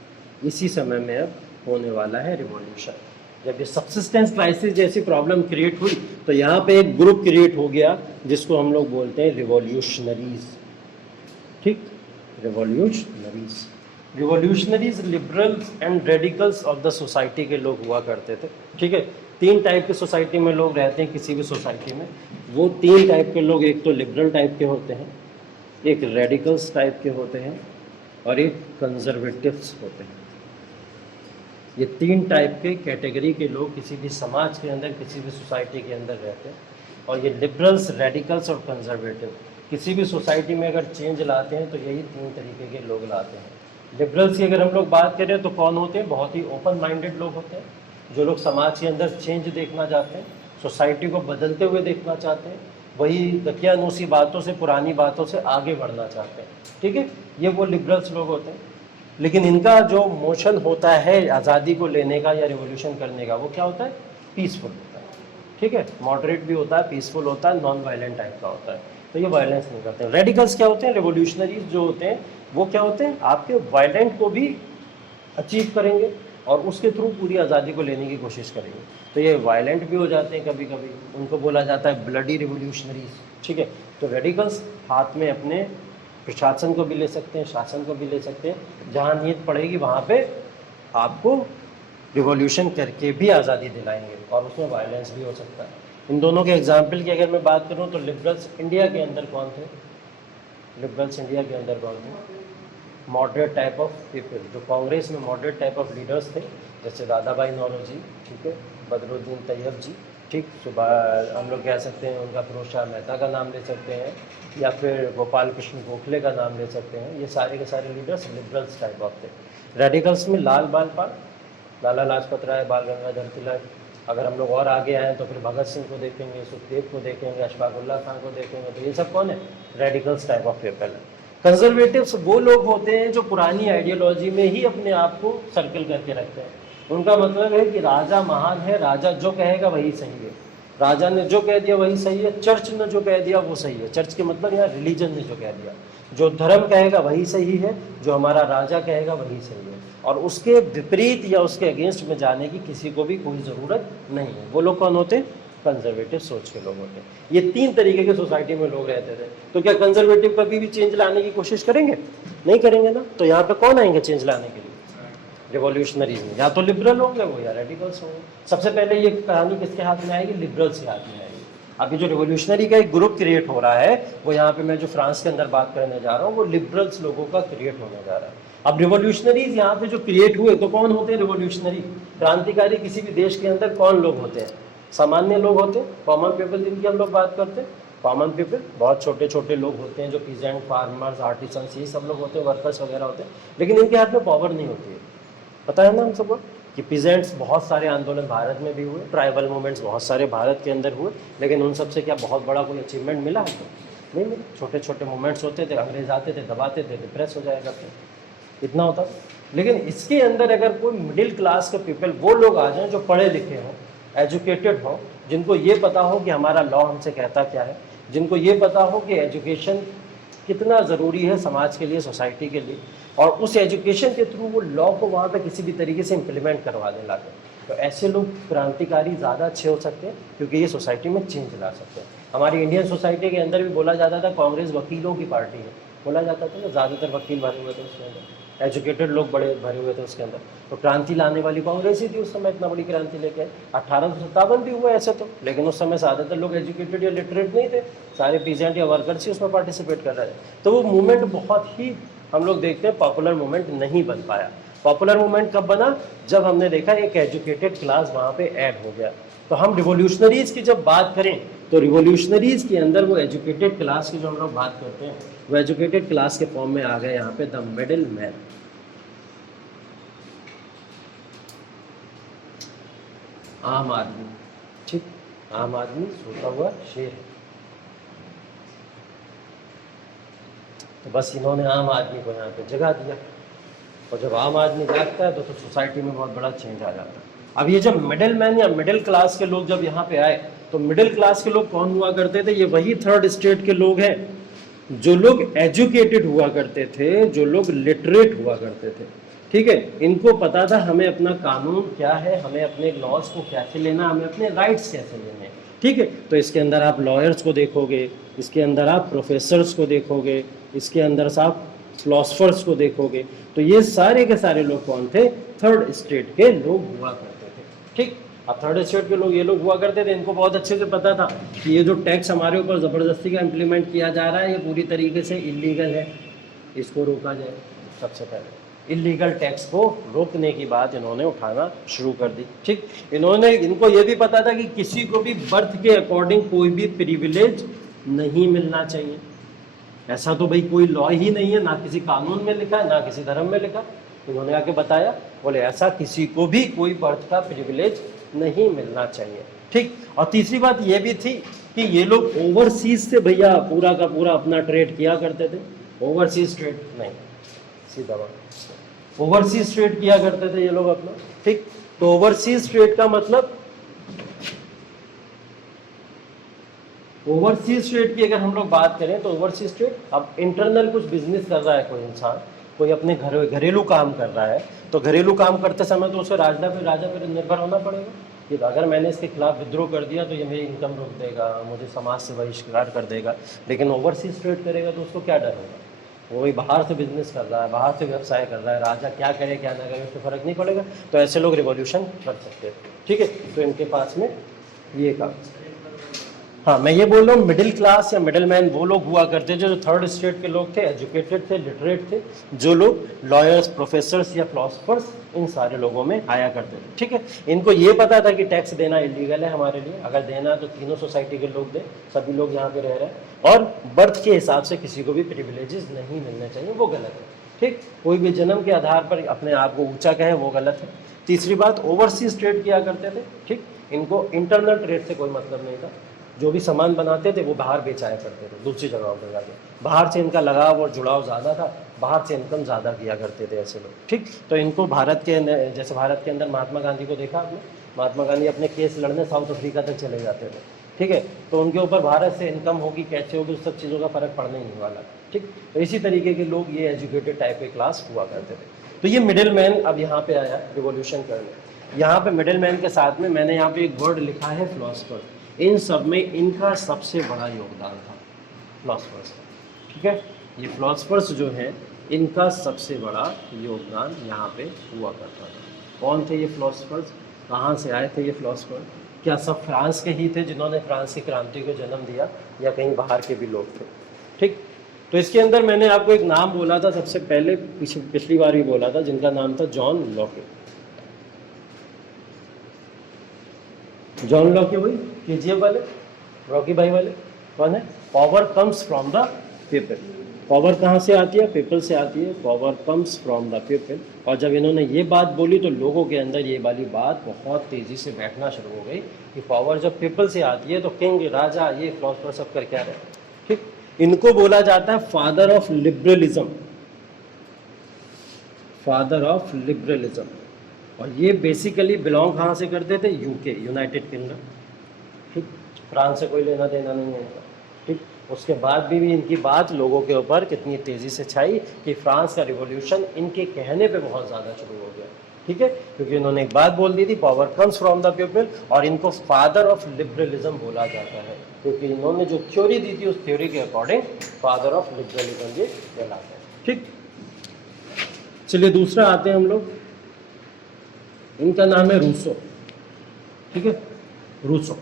इसी समय में अब होने वाला है रिवॉल्यूशन। जब ये सब्सिस्टेंस क्राइसिस जैसी प्रॉब्लम क्रिएट हुई, तो यहाँ पे एक ग्रुप क्रिएट हो गया जिसको हम लोग बोलते हैं रिवॉल्यूशनरीज। ठीक, revolutionaries liberals and radicals of the society के लोग हुआ करते थे। ठीक है, 3 टाइप के सोसाइटी में लोग रहते हैं किसी भी सोसाइटी में। वो 3 टाइप के लोग, एक तो लिबरल टाइप के होते हैं, एक रेडिकल्स टाइप के होते हैं, और एक कंजर्वेटिव्स होते हैं। ये 3 टाइप के कैटेगरी के लोग किसी भी समाज के अंदर, किसी भी सोसाइटी के अंदर रहते हैं। और ये लिबरल्स, रेडिकल्स और कंजर्वेटिव किसी भी सोसाइटी में अगर चेंज लाते हैं तो यही 3 तरीके के लोग लाते हैं। लिबरल्स की अगर हम लोग बात करें तो कौन होते हैं? बहुत ही ओपन माइंडेड लोग होते हैं, जो लोग समाज के अंदर चेंज देखना चाहते हैं, सोसाइटी को बदलते हुए देखना चाहते हैं, वही दकियानूसी बातों से, पुरानी बातों से आगे बढ़ना चाहते हैं। ठीक है, ये वो लिबरल्स लोग होते हैं। लेकिन इनका जो मोशन होता है आज़ादी को लेने का या रिवोल्यूशन करने का, वो क्या होता है? पीसफुल होता है। ठीक है, मॉडरेट भी होता है, पीसफुल होता है, नॉन वायलेंट टाइप का होता है। तो ये वायलेंस नहीं करते हैं। रेडिकल्स क्या होते हैं? रिवोल्यूशनरीज जो होते हैं वो क्या होते हैं? आपके वायलेंट को भी अचीव करेंगे और उसके थ्रू पूरी आज़ादी को लेने की कोशिश करेंगे। तो ये वायलेंट भी हो जाते हैं कभी कभी, उनको बोला जाता है ब्लडी रिवोल्यूशनरीज। ठीक है, तो रेडिकल्स हाथ में अपने प्रशासन को भी ले सकते हैं, शासन को भी ले सकते हैं। जहाँ नीयत पड़ेगी वहाँ पे आपको रिवॉल्यूशन करके भी आज़ादी दिलाएंगे और उसमें वायलेंस भी हो सकता है। इन दोनों के एग्जाम्पल की अगर मैं बात करूँ तो लिबरल्स इंडिया के अंदर कौन थे? लिबरल्स इंडिया के अंदर कौन थे? मॉडरेट टाइप ऑफ पीपल, जो कांग्रेस में मॉडरेट टाइप ऑफ लीडर्स थे, जैसे दादा भाई नौरोजी, ठीक है, बदरुद्दीन तैयब जी, ठीक, सुबह हम लोग कह सकते हैं उनका फिरोज शाह मेहता का नाम ले सकते हैं, या फिर गोपाल कृष्ण गोखले का नाम ले सकते हैं। ये सारे के सारे लीडर्स लिबरल्स टाइप ऑफ थे। रेडिकल्स में लाल बाल पाल, लाला लाजपत राय, बाल गंगाधर तिलक, अगर हम लोग और आगे आएँ तो फिर भगत सिंह को देखेंगे, सुखदेव को देखेंगे, अशफाकुल्ला खान को देखेंगे। तो ये सब कौन है? रेडिकल्स टाइप ऑफ पीपल है। कंजर्वेटिव्स वो लोग होते हैं जो पुरानी आइडियोलॉजी में ही अपने आप को सर्कल करके रखते हैं। उनका मतलब है कि राजा महान है, राजा जो कहेगा वही सही है, राजा ने जो कह दिया वही सही है, चर्च ने जो कह दिया वो सही है। चर्च के मतलब यहाँ रिलीजन ने जो कह दिया, जो धर्म कहेगा वही सही है, जो हमारा राजा कहेगा वही सही है, और उसके विपरीत या उसके अगेंस्ट में जाने की किसी को भी कोई ज़रूरत नहीं है। वो लोग कौन होते हैं? कंजर्वेटिव सोच के लोग होते हैं। ये 3 तरीके के सोसाइटी में लोग रहते थे। तो क्या कंजर्वेटिव कभी भी चेंज लाने की कोशिश करेंगे? नहीं करेंगे ना। तो यहाँ पे कौन आएंगे चेंज लाने के लिए? रिवॉल्यूशनरीज में या तो लिबरल होंगे वो, या रेडिकल्स होंगे। सबसे पहले ये कहानी किसके हाथ में आएगी? लिबरल्स के हाथ में आएगी। अभी जो रिवॉल्यूशनरी का एक ग्रुप क्रिएट हो रहा है, वो यहाँ पे मैं जो फ्रांस के अंदर बात करने जा रहा हूँ, वो लिबरल्स लोगों का क्रिएट होने जा रहा है। अब रिवॉल्यूशनरीज यहाँ पे जो क्रिएट हुए, तो कौन होते हैं रिवॉल्यूशनरी? क्रांतिकारी किसी भी देश के अंदर कौन लोग होते हैं? सामान्य लोग होते हैं, कॉमन पीपल, जिनकी हम लोग बात करते हैं। कॉमन पीपल बहुत छोटे छोटे लोग होते हैं, जो पीजेंट, फार्मर्स, आर्टिसंस, ये सब लोग होते हैं, वर्कर्स वगैरह होते हैं। लेकिन इनके हाथ में पावर नहीं होती है। पता है ना हम सबको कि पीजेंट्स, बहुत सारे आंदोलन भारत में भी हुए, ट्राइबल मूवमेंट्स बहुत सारे भारत के अंदर हुए, लेकिन उन सब से क्या बहुत बड़ा कोई अचीवमेंट मिला है? तो नहीं मिला। छोटे छोटे मूवमेंट्स होते थे, अंग्रेज आते थे, दबाते थे, डिप्रेस हो जाया करते, इतना होता था। लेकिन इसके अंदर अगर कोई मिडिल क्लास के पीपल, वो लोग आ जाएं जो पढ़े लिखे हों, एजुकेटेड हों, जिनको ये पता हो कि हमारा लॉ हमसे कहता क्या है, जिनको ये पता हो कि एजुकेशन कितना ज़रूरी है समाज के लिए, सोसाइटी के लिए, और उस एजुकेशन के थ्रू वो लॉ को वहाँ पे किसी भी तरीके से इम्प्लीमेंट करवा दें लाकर, तो ऐसे लोग क्रांतिकारी ज़्यादा अच्छे हो सकते हैं, क्योंकि ये सोसाइटी में चेंज ला सकते हैं। हमारी इंडियन सोसाइटी के अंदर भी बोला जाता था कांग्रेस वकीलों की पार्टी है, बोला जाता था ना, ज़्यादातर वकील भरे हुए थे उसके अंदर, एजुकेटेड लोग बड़े भरे हुए थे उसके अंदर। तो क्रांति लाने वाली कांग्रेस ही थी उस समय, इतना बड़ी क्रांति लेके आए। 1857 भी हुआ ऐसे तो, लेकिन उस समय ज़्यादातर लोग एजुकेटेड या लिटरेट नहीं थे, सारे पीजेंट या वर्कर्स ही उसमें पार्टिसिपेट कर रहे थे। तो वो मूवमेंट बहुत ही, हम लोग देखते हैं, पॉपुलर मूवमेंट नहीं बन पाया। पॉपुलर मूवमेंट कब बना? जब हमने देखा एक एजुकेटेड क्लास वहाँ पे ऐड हो गया। तो हम रिवॉल्यूशनरीज की जब बात करें तो रिवॉल्यूशनरीज के अंदर वो एजुकेटेड क्लास की जो हम लोग बात करते हैं, वो एजुकेटेड क्लास के फॉर्म में आ गए यहाँ पे द मिडिल मैन। आम आदमी, ठीक, आम आदमी सोता हुआ शेर है। तो बस इन्होंने आम आदमी को यहाँ पे जगा दिया, और जब आम आदमी जागता है तो सोसाइटी में बहुत बड़ा चेंज आ जाता है। अब ये जब मिडिल मैन या मिडिल क्लास के लोग जब यहाँ पे आए, तो मिडिल क्लास के लोग कौन हुआ करते थे? ये वही थर्ड स्टेट के लोग हैं, जो लोग एजुकेटेड हुआ करते थे, जो लोग लिटरेट हुआ करते थे। ठीक है, इनको पता था हमें अपना कानून क्या है, हमें अपने लॉज को कैसे लेना, हमें अपने राइट्स कैसे लेने हैं। ठीक है, तो इसके अंदर आप लॉयर्स को देखोगे, इसके अंदर आप प्रोफेसर्स को देखोगे, इसके अंदर आप फिलोसफर्स को देखोगे। तो ये सारे के सारे लोग कौन थे? थर्ड स्टेट के लोग हुआ करते थे। ठीक, अब थर्ड स्टेट के लोग ये लोग हुआ करते थे, इनको बहुत अच्छे से पता था कि ये जो टैक्स हमारे ऊपर ज़बरदस्ती का इम्प्लीमेंट किया जा रहा है, ये पूरी तरीके से इलीगल है, इसको रोका जाए सबसे पहले। इलीगल टैक्स को रोकने की बात इन्होंने उठाना शुरू कर दी। ठीक, इनको ये भी पता था कि किसी को भी बर्थ के अकॉर्डिंग कोई भी प्रिविलेज नहीं मिलना चाहिए। ऐसा तो भाई कोई लॉ ही नहीं है, ना किसी कानून में लिखा है, ना किसी धर्म में लिखा। उन्होंने आके बताया, बोले ऐसा किसी को भी कोई बर्थ का प्रिविलेज नहीं मिलना चाहिए। ठीक, और तीसरी बात ये भी थी कि ये लोग ओवरसीज से भैया पूरा का पूरा अपना ट्रेड किया करते थे। ओवरसीज ट्रेड नहीं, सीधा बात, ओवरसीज ट्रेड किया करते थे ये लोग अपना। ठीक, तो ओवरसीज ट्रेड का मतलब, ओवरसीज ट्रेड की अगर हम लोग बात करें तो ओवरसीज ट्रेड, अब इंटरनल कुछ बिजनेस कर रहा है कोई इंसान, कोई अपने घरेलू काम कर रहा है, तो घरेलू काम करते समय तो उसे राजा पे निर्भर होना पड़ेगा कि अगर मैंने इसके खिलाफ विद्रोह कर दिया तो ये मेरी इनकम रोक देगा, मुझे समाज से बहिष्कार कर देगा। लेकिन ओवरसीज ट्रेड करेगा तो उसको क्या डर होगा, वो भी बाहर से बिजनेस कर रहा है, बाहर से व्यवसाय कर रहा है, राजा क्या करे क्या ना करे उससे फर्क नहीं पड़ेगा। तो ऐसे लोग रिवॉल्यूशन कर सकते हैं। ठीक है, तो इनके पास में ये काम। हाँ, मैं ये बोल रहा हूँ मिडिल क्लास या मिडिल मैन वो लोग हुआ करते जो थर्ड स्टेट के लोग थे, एजुकेटेड थे, लिटरेट थे, जो लोग लॉयर्स, प्रोफेसर्स या फिलोसफर्स, इन सारे लोगों में आया करते थे। ठीक है, इनको ये पता था कि टैक्स देना इलीगल है हमारे लिए, अगर देना है तो तीनों सोसाइटी के लोग दें, सभी लोग यहाँ पे रह रहे हैं, और बर्थ के हिसाब से किसी को भी प्रिविलेजेस नहीं मिलने चाहिए, वो गलत है। ठीक, कोई भी जन्म के आधार पर अपने आप को ऊंचा कहे वो गलत है। तीसरी बात, ओवरसीज ट्रेड किया करते थे। ठीक, इनको इंटरनल ट्रेड से कोई मतलब नहीं था, जो भी सामान बनाते थे वो बाहर बेचाया करते थे दूसरी जगहों पर जाके, बाहर से इनका लगाव और जुड़ाव ज़्यादा था, बाहर से इनकम ज़्यादा किया करते थे ऐसे लोग। ठीक, तो इनको भारत के जैसे भारत के अंदर महात्मा गांधी को देखा आपने, महात्मा गांधी अपने केस लड़ने साउथ अफ्रीका तक चले जाते थे। ठीक है, तो उनके ऊपर भारत से इनकम होगी कैसे होगी उस सब चीज़ों का फर्क पड़ने ही नहीं वाला। ठीक, तो इसी तरीके के लोग ये एजुकेटेड टाइप के क्लास हुआ करते थे। तो ये मिडिल मैन अब यहाँ पे आया रिवॉल्यूशन करने। यहाँ पे मिडिल मैन के साथ में मैंने यहाँ पे एक वर्ड लिखा है फिलोसफर। इन सब में इनका सबसे बड़ा योगदान था फिलोसफर्स। ठीक है, ये फिलोसफर्स जो हैं इनका सबसे बड़ा योगदान यहाँ पे हुआ करता था। कौन थे ये फिलोसफर्स, कहाँ से आए थे ये फिलोसफर, क्या सब फ्रांस के ही थे जिन्होंने फ्रांस की क्रांति को जन्म दिया, या कहीं बाहर के भी लोग थे। ठीक, तो इसके अंदर मैंने आपको एक नाम बोला था सबसे पहले, पिछली बार भी बोला था, जिनका नाम था जॉन लॉके। जॉन लॉके वही केजीएफ वाले, रॉकी भाई वाले, कौन है? Power comes from the people. Power कहाँ से आती है? पीपल से आती है। Power comes from the people. और जब इन्होंने ये बात बोली तो लोगों के अंदर ये वाली बात बहुत तेज़ी से बैठना शुरू हो गई कि पावर जब पीपल से आती है तो किंग, राजा, ये फिलोसफर सब कर क्या रहे। ठीक, इनको बोला जाता है father of liberalism, father of liberalism. और ये बेसिकली बिलोंग कहाँ से करते थे? UK, United kingdom. ठीक, फ्रांस से कोई लेना देना नहीं है इनका। ठीक, उसके बाद भी इनकी बात लोगों के ऊपर कितनी तेज़ी से छाई कि फ्रांस का रिवॉल्यूशन इनके कहने पे बहुत ज़्यादा शुरू हो गया। ठीक है, क्योंकि इन्होंने एक बात बोल दी थी, power comes from the people, और इनको फादर ऑफ लिबरलिज्म बोला जाता है क्योंकि इन्होंने जो थ्योरी दी थी उस थ्योरी के अकॉर्डिंग फादर ऑफ लिबरलिज्म ये कहलाता है। ठीक, चलिए दूसरा आते हैं हम लोग, इनका नाम है रूसो। ठीक है, रूसो,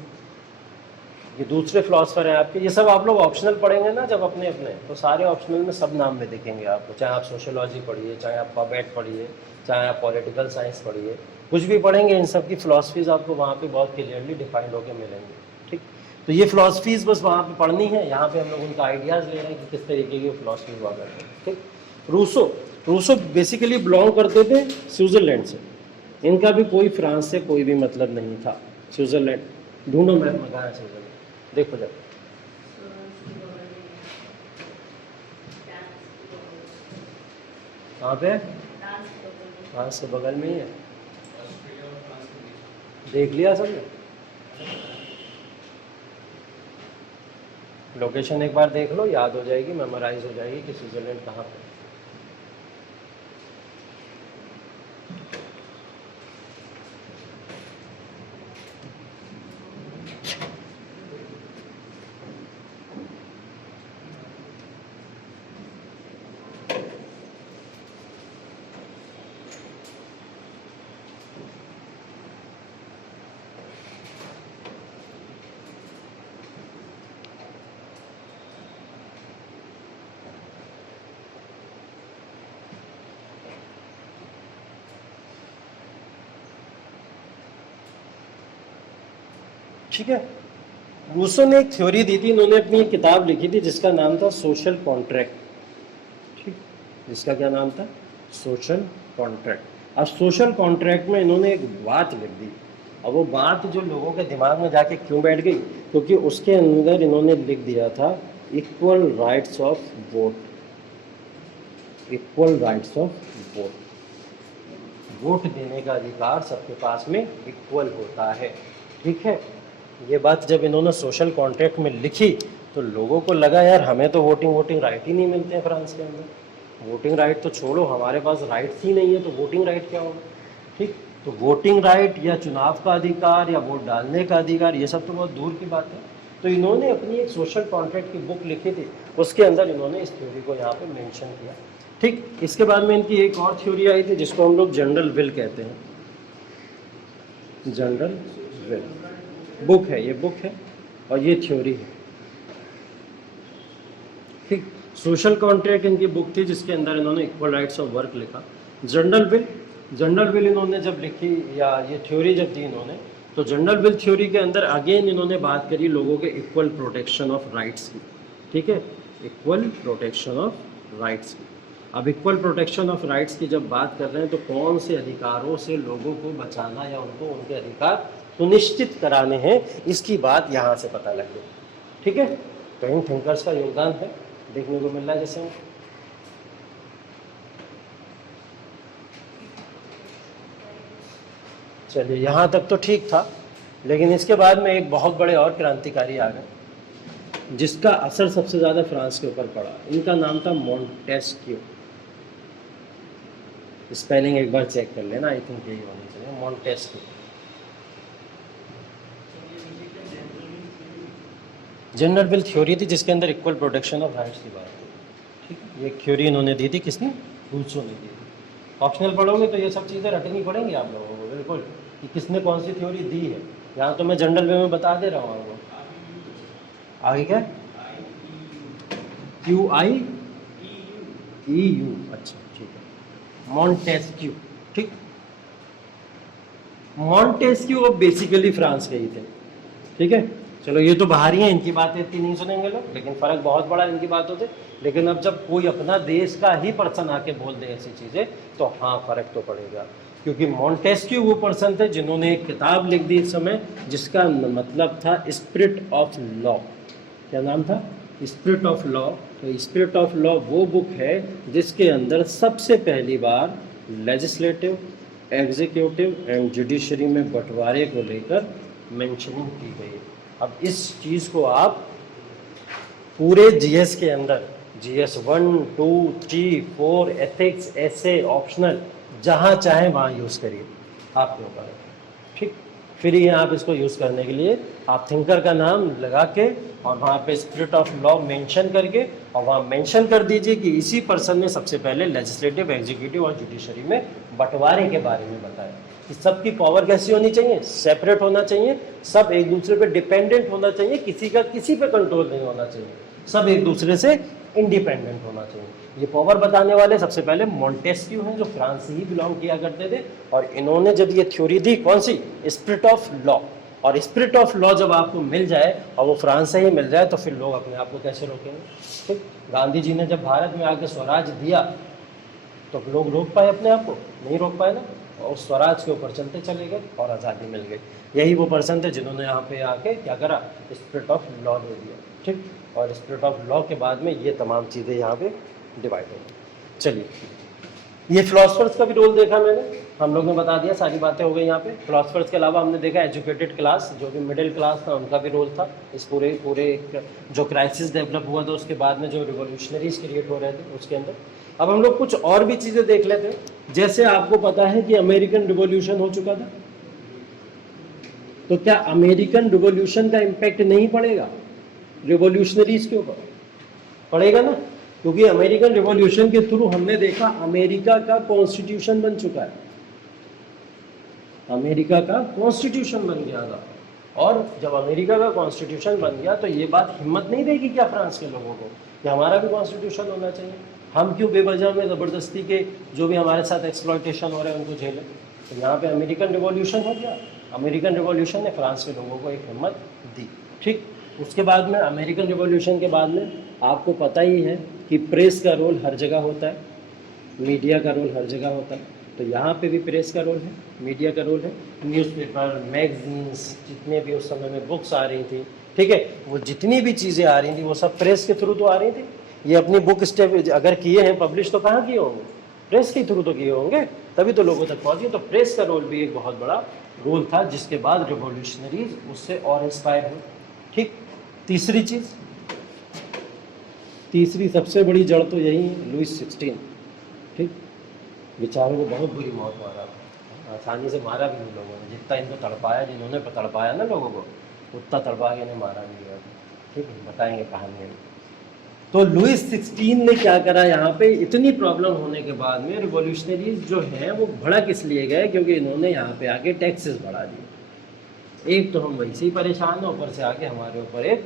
ये दूसरे फिलोसफर हैं आपके। ये सब आप लोग ऑप्शनल पढ़ेंगे ना जब अपने अपने, तो सारे ऑप्शनल में सब नाम में दिखेंगे आपको, चाहे आप सोशियोलॉजी पढ़िए, चाहे आप पॉबेट पढ़िए, चाहे आप पॉलिटिकल साइंस पढ़िए, कुछ भी पढ़ेंगे, इन सब की फिलोसफीज आपको वहाँ पे बहुत क्लियरली डिफाइंड होकर मिलेंगे। ठीक, तो ये फिलोसफीज बस वहाँ पे पढ़नी है, यहाँ पे हम लोग उनका आइडियाज़ ले रहे हैं कि किस तरीके की फिलोसफीज हुआ करते हैं। ठीक, रूसो बेसिकली बिलोंग करते थे स्विट्ज़रलैंड से, इनका भी कोई फ्रांस से कोई भी मतलब नहीं था। स्विट्ज़रलैंड ढूंढो मैप में, कहाँ है स्विट्ज़रलैंड, देखो जब, कहाँ पे? फ्रांस के बगल में ही है। देख लिया सबने? लोकेशन एक बार देख लो, याद हो जाएगी, मेमोराइज हो जाएगी कि स्विट्ज़रलैंड कहाँ पे। ठीक है। रूसो ने एक थ्योरी दी थी, इन्होंने अपनी एक किताब लिखी थी जिसका नाम था सोशल कॉन्ट्रैक्ट, ठीक, जिसका क्या नाम था, सोशल कॉन्ट्रैक्ट। अब सोशल कॉन्ट्रैक्ट में इन्होंने एक बात लिख दी, अब वो बात जो लोगों के दिमाग में जाके क्यों बैठ गई, क्योंकि उसके अंदर इन्होंने लिख दिया था equal rights of vote, equal rights of vote, vote देने का अधिकार सबके पास में इक्वल होता है, ठीक है। ये बात जब इन्होंने सोशल कॉन्ट्रैक्ट में लिखी तो लोगों को लगा यार हमें तो वोटिंग राइट ही नहीं मिलते हैं फ्रांस के अंदर, वोटिंग राइट तो छोड़ो, हमारे पास राइट्स ही नहीं है तो वोटिंग राइट क्या होगा, ठीक। तो वोटिंग राइट या चुनाव का अधिकार या वोट डालने का अधिकार ये सब तो बहुत दूर की बात है। तो इन्होंने अपनी एक सोशल कॉन्ट्रैक्ट की बुक लिखी थी, उसके अंदर इन्होंने इस थ्योरी को यहाँ पे मेंशन किया, ठीक। इसके बाद में इनकी एक और थ्योरी आई थी जिसको हम लोग जनरल विल कहते हैं, जनरल विल बुक है, ये बुक है और ये थ्योरी है, ठीक। सोशल कॉन्ट्रैक्ट इनकी बुक थी जिसके अंदर इन्होंने इक्वल राइट्स ऑफ वर्क लिखा। जनरल विल इन्होंने जब लिखी या ये थ्योरी जब दी इन्होंने, तो जनरल विल थ्योरी के अंदर अगेन इन्होंने बात करी लोगों के इक्वल प्रोटेक्शन ऑफ राइट्स की, ठीक है, इक्वल प्रोटेक्शन ऑफ राइट्स की। अब इक्वल प्रोटेक्शन ऑफ राइट्स की जब बात कर रहे हैं तो कौन से अधिकारों से लोगों को बचाना या उनको उनके अधिकार सुनिश्चित कराने हैं, इसकी बात यहाँ से पता लग गई, ठीक है। तो इन थिंकर्स का योगदान है, देखने को मिल रहा है जैसे चलिए यहाँ तक तो ठीक था, लेकिन इसके बाद में एक बहुत बड़े और क्रांतिकारी आ गए जिसका असर सबसे ज़्यादा फ्रांस के ऊपर पड़ा। इनका नाम था मोंटेस्क्यू, स्पेलिंग एक बार चेक कर लेना, आई थिंक यही होनी चाहिए, मोंटेस्क्यू। जनरल विल थ्योरी थी जिसके अंदर इक्वल प्रोटेक्शन ऑफ राइट्स की बात थी, ठीक है। ये थ्योरी इन्होंने दी थी, किसने, रूसो ने दी थी। ऑप्शनल पढ़ोगे तो ये सब चीज़ें रटनी पड़ेंगी आप लोगों को बिल्कुल, कि किसने कौन सी थ्योरी दी है। यहाँ तो मैं जनरल वे में बता दे रहा हूँ आपको। आगे क्या, QI EU, अच्छा ठीक है, मॉन्टेस्क्यू, ठीक। मॉन्टेस्क्यू अब बेसिकली फ्रांस के ही थे, ठीक है। चलो ये तो बाहर ही हैं, इनकी बातें इतनी नहीं सुनेंगे लोग, लेकिन फ़र्क बहुत बड़ा इनकी बातों से। लेकिन अब जब कोई अपना देश का ही पर्सन आके बोल दे ऐसी चीज़ें तो हाँ फ़र्क तो पड़ेगा, क्योंकि मॉन्टेस्क्यू वो पर्सन थे जिन्होंने एक किताब लिख दी इस समय जिसका मतलब था स्पिरिट ऑफ लॉ। क्या नाम था, स्पिरिट ऑफ लॉ। तो स्पिरिट ऑफ लॉ वो बुक है जिसके अंदर सबसे पहली बार लेजिस्लेटिव, एग्जीक्यूटिव एंड जुडिशरी में बंटवारे को लेकर मेंशनिंग की गई है। अब इस चीज़ को आप पूरे जीएस के अंदर, GS 1, 2, 3, 4, एथिक्स, ऐसे, ऑप्शनल, जहाँ चाहें वहाँ यूज़ करिए, आपके ऊपर है, ठीक। फ्री है आप इसको यूज़ करने के लिए, आप थिंकर का नाम लगा के और वहाँ पे स्पिरिट ऑफ लॉ मेंशन करके और वहाँ मेंशन कर दीजिए कि इसी पर्सन ने सबसे पहले लेजिस्लेटिव, एग्जीक्यूटिव और जुडिशरी में बंटवारे के बारे में बताया कि सबकी पावर कैसी होनी चाहिए, सेपरेट होना चाहिए, सब एक दूसरे पे डिपेंडेंट होना चाहिए, किसी का किसी पे कंट्रोल नहीं होना चाहिए, सब एक दूसरे से इंडिपेंडेंट होना चाहिए। ये पावर बताने वाले सबसे पहले मॉन्टेस्क्यू हैं जो फ्रांस से ही बिलोंग किया करते थे, और इन्होंने जब ये थ्योरी दी, कौन सी, स्पिरिट ऑफ लॉ। और स्पिरिट ऑफ लॉ जब आपको मिल जाए और वो फ्रांस से ही मिल जाए तो फिर लोग अपने आप को कैसे रोकेंगे, ठीक। गांधी जी ने जब भारत में आके स्वराज दिया तो लोग रोक पाए अपने आप को, नहीं रोक पाए ना, और स्वराज के ऊपर चलते चले गए और आज़ादी मिल गई। यही वो पर्सन थे जिन्होंने यहाँ पे आके क्या करा, स्पिरिट ऑफ लॉ दे दिया, ठीक। और स्पिरिट ऑफ लॉ के बाद में ये तमाम चीज़ें यहाँ पे डिवाइड हो गई। चलिए, ये फिलोसफर्स का भी रोल देखा मैंने, हम लोग ने बता दिया, सारी बातें हो गई यहाँ पे। फिलोसफर्स के अलावा हमने देखा एजुकेटेड क्लास, जो भी मिडिल क्लास था उनका भी रोल था इस पूरे जो क्राइसिस डेवलप हुआ था उसके बाद में, जो रिवोल्यूशनरीज क्रिएट हो रहे थे उसके अंदर। अब हम लोग कुछ और भी चीज़ें देख लेते हैं। जैसे आपको पता है कि अमेरिकन रिवॉल्यूशन हो चुका था, तो क्या अमेरिकन रिवॉल्यूशन का इम्पैक्ट नहीं पड़ेगा रिवॉल्यूशनरीज के ऊपर? पड़ेगा ना, क्योंकि अमेरिकन रिवॉल्यूशन के थ्रू हमने देखा अमेरिका का कॉन्स्टिट्यूशन बन चुका है, अमेरिका का कॉन्स्टिट्यूशन बन गया था। और जब अमेरिका का कॉन्स्टिट्यूशन बन गया तो ये बात हिम्मत नहीं देगी क्या फ्रांस के लोगों को कि हमारा भी कॉन्स्टिट्यूशन होना चाहिए, हम क्यों बेवजह में ज़बरदस्ती के जो भी हमारे साथ एक्सप्लॉयटेशन हो रहे हैं उनको झेलें। तो यहाँ पे अमेरिकन रिवॉल्यूशन हो गया, अमेरिकन रिवॉल्यूशन ने फ्रांस के लोगों को एक हिम्मत दी। ठीक, उसके बाद में अमेरिकन रिवॉल्यूशन के बाद में आपको पता ही है कि प्रेस का रोल हर जगह होता है, मीडिया का रोल हर जगह होता है। तो यहाँ पे भी प्रेस का रोल है, मीडिया का रोल है, न्यूज़पेपर, मैगजीन्स, जितने भी उस समय में बुक्स आ रही थी, ठीक है, वो जितनी भी चीज़ें आ रही थी वो सब प्रेस के थ्रू तो आ रही थी। ये अपनी बुक स्टेप अगर किए हैं पब्लिश तो कहाँ किए होंगे, प्रेस के थ्रू तो किए होंगे, तभी तो लोगों तक पहुँची। तो प्रेस का रोल भी एक बहुत बड़ा रोल था, जिसके बाद रिवॉल्यूशनरीज उससे और इंस्पायर हुए। ठीक, तीसरी चीज़, तीसरी सबसे बड़ी जड़ तो यही है, लुईस 16। ठीक, बेचारों को बहुत बुरी मौत मारा, आसानी से मारा भी नहीं लोगों ने, जितना इनको तड़पाया, जिन्होंने तड़पाया ना लोगों को, उतना तड़पा के इन्हें मारा नहीं गया। ठीक है, बताएंगे कहानी में। तो लुईस 16 ने क्या करा, यहाँ पे इतनी प्रॉब्लम होने के बाद में रिवॉल्यूशनरीज जो हैं वो भड़क इसलिए गए क्योंकि इन्होंने यहाँ पे आके टैक्सेस बढ़ा दिए। एक तो हम वैसे ही परेशान हैं, ऊपर से आके हमारे ऊपर एक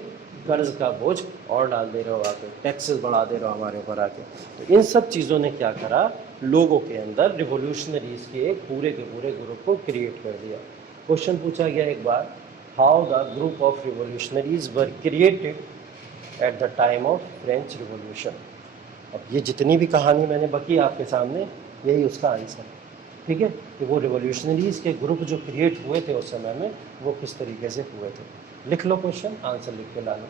कर्ज का बोझ और डाल दे रहे हो, आके टैक्सेस बढ़ा दे रहे हो हमारे ऊपर आके। तो इन सब चीज़ों ने क्या करा, लोगों के अंदर रिवॉल्यूशनरीज के एक पूरे के पूरे ग्रुप को क्रिएट कर दिया। क्वेश्चन पूछा गया एक बार, how the group of revolutionaries were created at the time of French revolution. अब ये जितनी भी कहानी मैंने बकी आपके सामने, यही उसका आंसर है। ठीक है, कि वो रिवॉल्यूशनरीज के ग्रुप जो क्रिएट हुए थे उस समय में, वो किस तरीके से हुए थे। लिख लो क्वेश्चन, आंसर लिख के ला लो।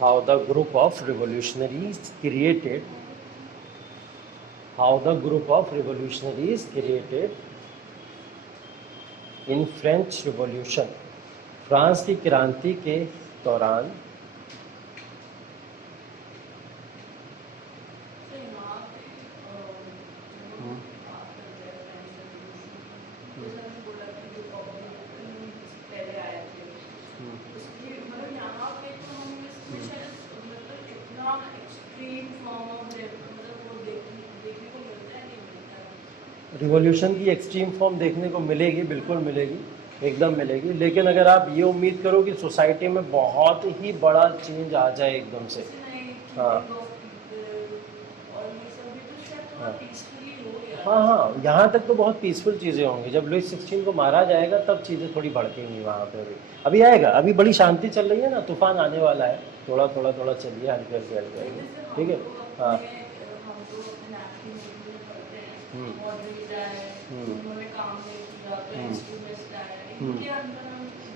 How the group of revolutionaries created, how the group of revolutionaries created in French revolution, France की क्रांति के दौरान। रिवॉल्यूशन की एक्सट्रीम फॉर्म देखने को मिलेगी, बिल्कुल मिलेगी, एकदम मिलेगी। लेकिन अगर आप ये उम्मीद करो कि सोसाइटी में बहुत ही बड़ा चेंज आ जाए एकदम से, हाँ हाँ हाँ, यहाँ तक तो बहुत पीसफुल चीज़ें होंगी। जब लुईस 16 को मारा जाएगा तब चीज़ें थोड़ी भड़केंगी वहाँ पे। अभी आएगा, अभी बड़ी शांति चल रही है ना, तूफान आने वाला है, थोड़ा थोड़ा थोड़ा चलिए, हल्के हल्के हल्के। ठीक है, हाँ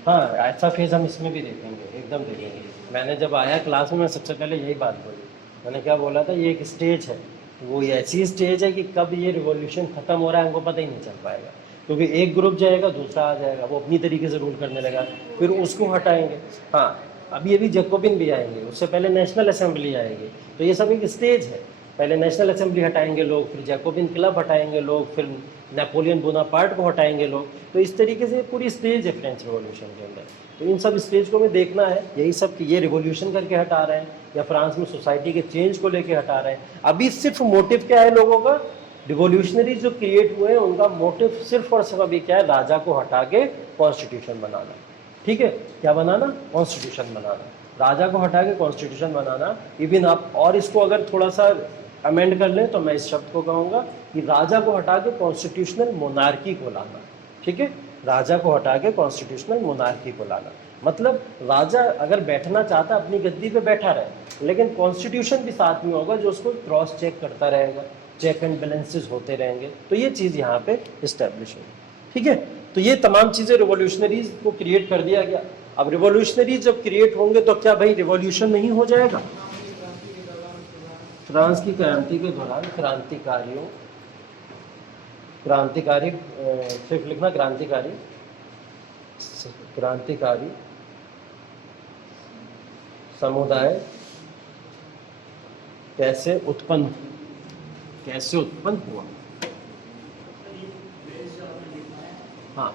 हाँ, ऐसा फेज हम इसमें भी देखेंगे, एकदम देखेंगे। मैंने जब आया क्लास में, मैं सबसे पहले यही बात बोली, मैंने क्या बोला था, ये एक स्टेज है, वो ऐसी स्टेज है कि कब ये रिवॉल्यूशन ख़त्म हो रहा है हमको पता ही नहीं चल पाएगा, क्योंकि एक ग्रुप जाएगा, दूसरा आ जाएगा, वो अपनी तरीके से रूल करने लगा, फिर उसको हटाएंगे। हाँ, अभी अभी जैकोबिन भी आएंगे, उससे पहले नेशनल असेंबली आएगी। तो ये सब एक स्टेज है, पहले नेशनल असेंबली हटाएंगे लोग, फिर जैकोबिन क्लब हटाएंगे लोग, फिर नेपोलियन बोनापार्ट को हटाएंगे लोग। तो इस तरीके से पूरी स्टेज है फ्रेंच रिवॉल्यूशन के अंदर। तो इन सब स्टेज को हमें देखना है, यही सब कि ये रिवॉल्यूशन करके हटा रहे हैं या फ्रांस में सोसाइटी के चेंज को लेके हटा रहे हैं। अभी सिर्फ मोटिव क्या है लोगों का, रिवॉल्यूशनरी जो क्रिएट हुए हैं उनका मोटिव सिर्फ और सिर्फ अभी क्या है, राजा को हटा के कॉन्स्टिट्यूशन बनाना। ठीक है, क्या बनाना, कॉन्स्टिट्यूशन बनाना, राजा को हटा के कॉन्स्टिट्यूशन बनाना। इवन आप और इसको अगर थोड़ा सा अमेंड कर लें तो मैं इस शब्द को कहूँगा कि राजा को हटा के कॉन्स्टिट्यूशनल मोनार्की को लाना। ठीक है, राजा को हटा के कॉन्स्टिट्यूशनल मोनार्की को लाना, मतलब राजा अगर बैठना चाहता अपनी गद्दी पे बैठा रहे, लेकिन कॉन्स्टिट्यूशन भी साथ में होगा जो उसको क्रॉस चेक करता रहेगा, चेक एंड बैलेंसेस होते रहेंगे। तो ये चीज़ यहाँ पे इस्टेब्लिश है। ठीक है, तो ये तमाम चीज़ें रिवॉल्यूशनरीज को क्रिएट कर दिया गया। अब रिवॉल्यूशनरीज जब क्रिएट होंगे तो क्या भाई रिवॉल्यूशन नहीं हो जाएगा? फ्रांस की क्रांति के दौरान क्रांतिकारियों, क्रांतिकारी सिर्फ लिखना, क्रांतिकारी, क्रांतिकारी समुदाय कैसे उत्पन्न हुआ। हाँ,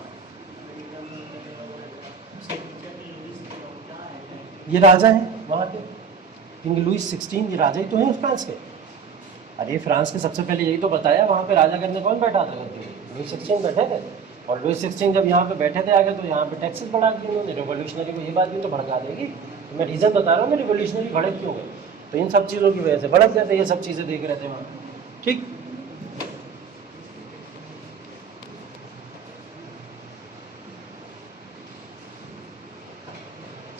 ये राजा हैं वहाँ के, किंग लुईस 16, ये राजा ही तो हैं फ्रांस के। अरे फ्रांस के सबसे पहले यही तो बताया, वहाँ पे राजा करने कौन बैठा था? लुईस 16 बैठे थे। और लुईस 16 जब यहाँ पे बैठे थे आगे, तो यहाँ पे टैक्सेस बढ़ा दिए उन्होंने। रिवॉल्यूशनरी को ये बात भी तो भड़का देगी। तो मैं रीज़न बता रहा हूँ, मैं रिवॉल्यूशनरी भड़क क्यों गए, तो इन सब चीज़ों की वजह से भड़क जाते, ये सब चीज़ें देख रहे थे वहाँ। ठीक,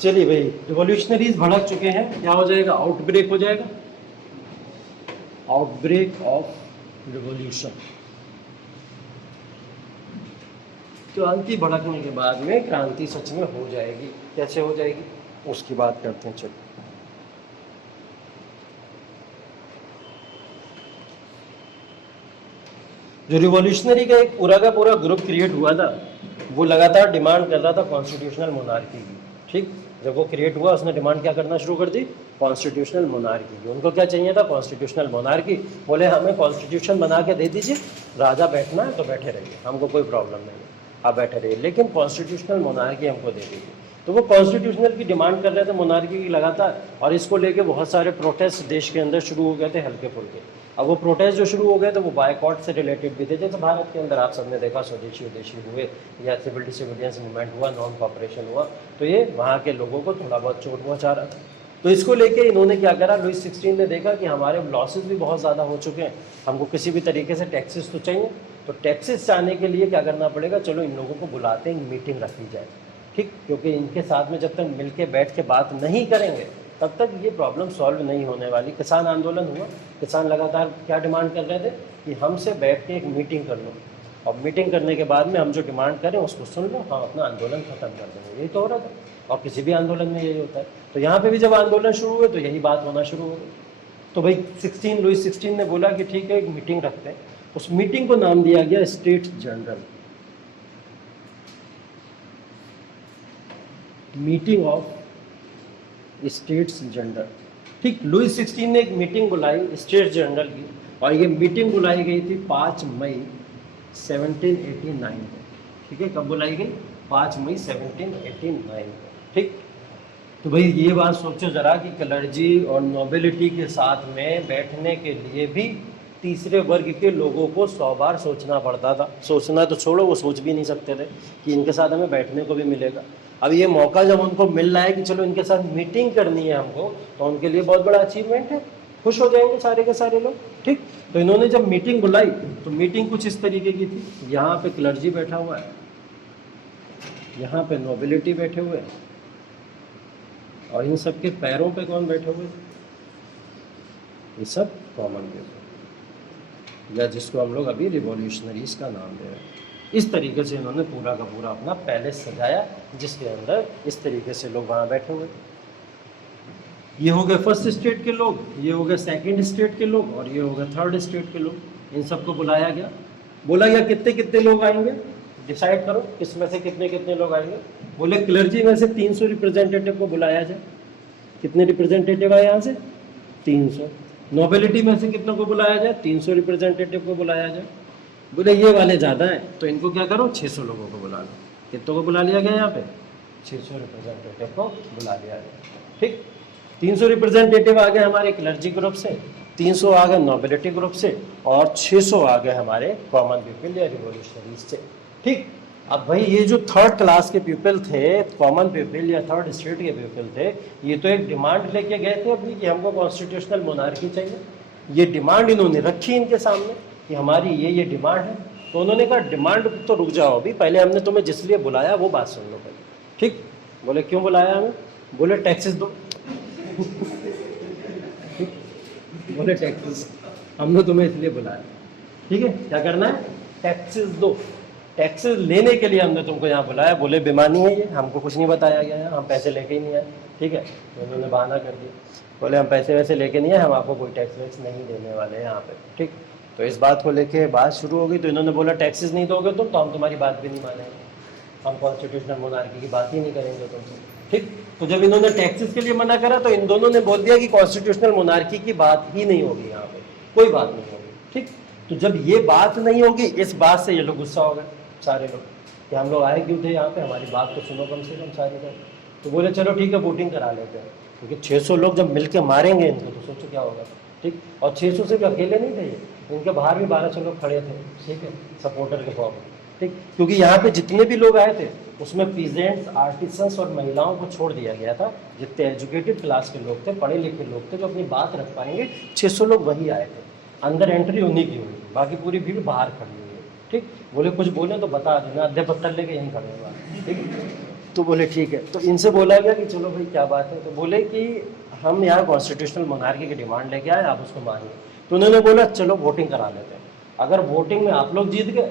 चलिए भाई, रिवॉल्यूशनरीज भड़क चुके हैं, क्या हो जाएगा, आउटब्रेक हो जाएगा, आउटब्रेक ऑफ रिवॉल्यूशन। क्रांति भड़कने के बाद में क्रांति सच में हो जाएगी। कैसे हो जाएगी उसकी बात करते हैं। चलो, जो रिवॉल्यूशनरी का एक पूरा का पूरा ग्रुप क्रिएट हुआ था, वो लगातार डिमांड कर रहा था कॉन्स्टिट्यूशनल मोनार्की की। ठीक, जब वो क्रिएट हुआ उसने डिमांड क्या करना शुरू कर दी, कॉन्स्टिट्यूशनल मोनार्की की। उनको क्या चाहिए था, कॉन्स्टिट्यूशनल मोनार्की। बोले हमें कॉन्स्टिट्यूशन बना के दे दीजिए, राजा बैठना है तो बैठे रहिए, हमको कोई प्रॉब्लम नहीं है, आप बैठे रहिए, लेकिन कॉन्स्टिट्यूशनल मोनार्की हमको दे दीजिए। तो वो कॉन्स्टिट्यूशनल की डिमांड कर रहे थे, मोनार्की की लगातार, और इसको लेके बहुत सारे प्रोटेस्ट देश के अंदर शुरू हो गए थे, हल्के फुल्के। अब वो प्रोटेस्ट जो शुरू हो गए थे वो बायकॉट से रिलेटेड भी थे, जैसे भारत के अंदर आप सबने देखा स्वदेशी विदेशी हुए, या सिविल डिसोबीडियंस मूवमेंट हुआ, नॉन कॉपरेशन हुआ, तो ये वहाँ के लोगों को थोड़ा बहुत चोट पहुँचा रहा था। तो इसको लेके इन्होंने क्या करा, लुईस 16 ने देखा कि हमारे लॉसेस भी बहुत ज़्यादा हो चुके हैं, हमको किसी भी तरीके से टैक्सेस तो चाहिए। तो टैक्सेस चाहने के लिए क्या करना पड़ेगा, चलो इन लोगों को बुलाते हैं, मीटिंग रखी जाए। ठीक, क्योंकि इनके साथ में जब तक मिल के बैठ के बात नहीं करेंगे तब तक ये प्रॉब्लम सॉल्व नहीं होने वाली। किसान आंदोलन हुआ, किसान लगातार क्या डिमांड कर रहे थे कि हमसे बैठ के एक मीटिंग कर लो, और मीटिंग करने के बाद में हम जो डिमांड करें उसको सुन लो, हम अपना आंदोलन खत्म कर देंगे। यही तो हो रहा था, और किसी भी आंदोलन में यही होता है। तो यहाँ पे भी जब आंदोलन शुरू हुए तो यही बात होना शुरू हो गई। तो भाई लुईस 16 ने बोला कि ठीक है, एक मीटिंग रखते हैं। उस मीटिंग को नाम दिया गया state general, meeting of states general. ठीक, लुईस 16 ने एक मीटिंग बुलाई स्टेट जनरल की, और ये मीटिंग बुलाई गई थी 5 मई 1789 को। ठीक है, कब बुलाई गई, 5 मई 1789 को। ठीक, तो भाई ये बात सोचो जरा कि क्लर्जी और नोबिलिटी के साथ में बैठने के लिए भी तीसरे वर्ग के लोगों को 100 बार सोचना पड़ता था। सोचना तो छोड़ो, वो सोच भी नहीं सकते थे कि इनके साथ हमें बैठने को भी मिलेगा। अब ये मौका जब उनको मिल रहा है कि चलो इनके साथ मीटिंग करनी है हमको, तो उनके लिए बहुत बड़ा अचीवमेंट है, खुश हो जाएंगे सारे के सारे लोग। ठीक, तो इन्होंने जब मीटिंग बुलाई तो मीटिंग कुछ इस तरीके की थी, यहाँ पे क्लर्जी बैठा हुआ है, यहाँ पे नोबिलिटी बैठे हुए हैं, और इन सब के पैरों पे कौन बैठे हुए, ये सब कॉमन पीपल, या जिसको हम लोग अभी रिवॉल्यूशनरीज का नाम दे रहे हैं। इस तरीके से इन्होंने पूरा का पूरा अपना पैलेस सजाया, जिसके अंदर इस तरीके से लोग वहाँ बैठे हुए। ये हो गए फर्स्ट स्टेट के लोग, ये हो गए सेकंड स्टेट के लोग, और ये हो गए थर्ड स्टेट के लोग। इन सबको बुलाया गया, बोला गया कितने कितने लोग आएंगे, डिसाइड करो किस में से कितने कितने लोग आएंगे। बोले क्लर्जी में से 300 रिप्रेजेंटेटिव को बुलाया जाए। कितने रिप्रेजेंटेटिव आए यहाँ से, 300। नोबिलिटी में से कितनों को बुलाया जाए, 300 रिप्रेजेंटेटिव को बुलाया जाए। बोले ये वाले ज़्यादा हैं, तो इनको क्या करो, 600 लोगों को बुला लो। कितनों को बुला लिया गया यहाँ पे, 600 रिप्रेजेंटेटिव को बुला लिया गया। ठीक, 300 रिप्रेजेंटेटिव आ गए हमारे क्लर्जी ग्रुप से, 300 आ गए नोबिलिटी ग्रुप से, और 600 आ गए हमारे कॉमन पीपल या रिवोल्यूशनरीज से। ठीक, अब भाई ये जो थर्ड क्लास के पीपल थे, कॉमन पीपल या थर्ड स्टेट के पीपल थे, ये तो एक डिमांड लेके गए थे अपनी कि हमको कॉन्स्टिट्यूशनल मोनार्की चाहिए। ये डिमांड इन्होंने रखी इनके सामने कि हमारी ये डिमांड है। तो उन्होंने कहा डिमांड तो रुक जाओ अभी, पहले हमने तुम्हें जिस लिए बुलाया वो बात सुन लो पहले। ठीक, बोले क्यों बुलाया हमें, बोले टैक्सेस दो। बोले टैक्सेस, हमने तुम्हें इसलिए बुलाया। ठीक है, क्या करना है, टैक्सेस दो। टैक्सेस लेने के लिए हमने तुमको यहाँ बुलाया। बोले बेमानी है ये, हमको कुछ नहीं बताया गया है, हम पैसे लेके ही नहीं आए। ठीक है, तो उन्होंने बहाना कर दिया, बोले हम पैसे वैसे लेके नहीं आए, हम आपको कोई टैक्स वैक्स नहीं देने वाले हैं यहाँ पे। ठीक, तो इस बात को लेके बात शुरू हो गई। तो इन्होंने बोला टैक्सेस नहीं दोगे तुम तो हम तुम्हारी बात भी नहीं मानेंगे, हम कॉन्स्टिट्यूशनल मोनार्की की बात ही नहीं करेंगे तुमसे। ठीक, तो जब इन्होंने टैक्सेस के लिए मना करा तो इन दोनों ने बोल दिया कि कॉन्स्टिट्यूशनल मोनार्की की बात ही नहीं होगी यहाँ पे, कोई बात नहीं होगी। ठीक, तो जब ये बात नहीं होगी, इस बात से ये लोग गुस्सा हो गए सारे लोग कि हम लोग आए क्यों थे यहाँ पे, हमारी बात तो सुनो कम से कम सारी लोग। तो बोले चलो ठीक है, वोटिंग करा लेते हैं, क्योंकि 600 लोग जब मिल के मारेंगे इनको तो सोचो क्या होगा। ठीक, और 600 से भी अकेले नहीं थे ये, इनके बाहर भी 1200 लोग खड़े थे। ठीक है, सपोर्टर के फॉर्म में। ठीक, क्योंकि यहाँ पे जितने भी लोग आए थे उसमें पीजेंट्स, आर्टिसंस और महिलाओं को छोड़ दिया गया था। जितने एजुकेटेड क्लास के लोग थे, पढ़े लिखे लोग थे जो अपनी बात रख पाएंगे, 600 लोग वही आए थे। अंदर एंट्री उन्हीं की हुई, बाकी पूरी भीड़ बाहर खड़ी हुई है। ठीक, बोले कुछ बोले तो बता देना, अध्याय पत्थर लेके यहीं खड़े हुआ। ठीक, तो बोले ठीक है। तो इनसे बोला गया कि चलो भाई क्या बात है, तो बोले कि हम यहाँ कॉन्स्टिट्यूशनल मोनार्की की डिमांड लेके आए, आप उसको मानिए। तो उन्होंने बोला चलो वोटिंग करा लेते हैं, अगर वोटिंग में आप लोग जीत गए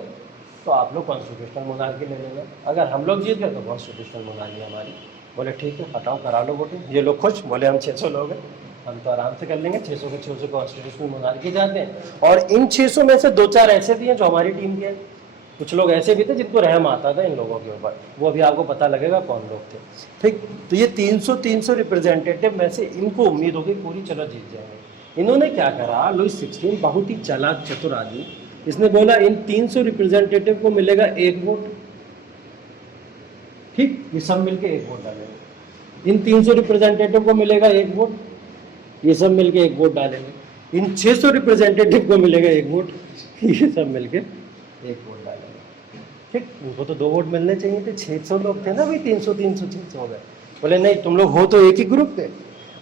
तो आप लोग कॉन्स्टिट्यूशनल मोनार्की ले लेना, अगर हम लोग जीत गए तो कॉन्स्टिट्यूशनल मोनार्की हमारी। बोले ठीक है हटाओ करा लो वोटिंग। ये लोग खुश, बोले हम 600 लोग हैं, हम तो आराम से कर लेंगे, 600 के 600 कॉन्स्टिट्यूशनल मोनार्की जाते हैं। और इन 600 में से 2-4 ऐसे भी हैं जो हमारी टीम के हैं, कुछ लोग ऐसे भी थे जिनको रहम आता था इन लोगों के ऊपर, वो अभी आपको पता लगेगा कौन लोग थे। ठीक, तो ये 300 रिप्रेजेंटेटिव में से इनको उम्मीद हो गई पूरी चलो जीत जाएंगे। इन्होंने क्या करा, लुईस 16 बहुत ही चालाक चतुर आदमी, इसने बोला इन 300 रिप्रेजेंटेटिव को मिलेगा 1 वोट। ठीक, ये सब मिलके 1 वोट डालेंगे। इन 300 रिप्रेजेंटेटिव को मिलेगा 1 वोट, ये सब मिलके 1 वोट डालेंगे। इन 600 रिप्रेजेंटेटिव को मिलेगा 1 वोट, ये सब मिलके 1 वोट डालेंगे। ठीक, उनको तो 2 वोट मिलने चाहिए थे, 600 लोग थे ना भाई, 300 हो गए। बोले नहीं तुम लोग हो तो एक ही ग्रुप के,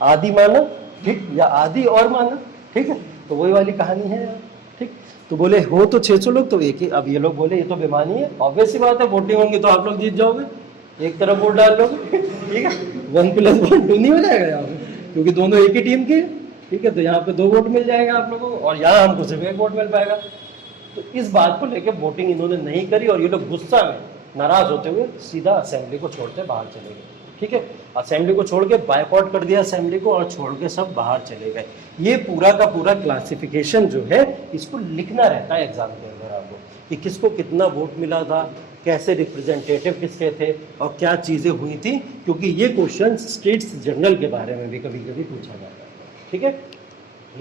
आधी माना ठीक या आधी और माना। ठीक है, तो वही वाली कहानी है यार। ठीक, तो बोले हो तो 600 लोग तो एक ही। अब ये लोग बोले ये तो बेमानी है, ऑब्वियस सी बात है वोटिंग होंगी तो आप लोग जीत जाओगे, एक तरफ वोट डाल लोगे। ठीक है, 1+1 2 नहीं हो जाएगा यहाँ पे, क्योंकि दोनों एक ही टीम के। ठीक है, तो यहाँ पे 2 वोट मिल जाएगा आप लोगों को, और यहाँ हमको सिर्फ 1 वोट मिल पाएगा। तो इस बात को लेकर वोटिंग इन्होंने नहीं करी, और ये लोग गुस्सा में नाराज होते हुए सीधा असेंबली को छोड़ते बाहर चले गए। ठीक है, असेंबली को छोड़ के बायकॉट कर दिया असेंबली को, और छोड़ के सब बाहर चले गए। ये पूरा का पूरा क्लासिफिकेशन जो है इसको लिखना रहता है एग्जाम के अंदर आपको, कि किसको कितना वोट मिला था, कैसे रिप्रेजेंटेटिव किसके थे, और क्या चीज़ें हुई थी, क्योंकि ये क्वेश्चन स्टेट्स जनरल के बारे में भी कभी कभी पूछा जाता है। ठीक है,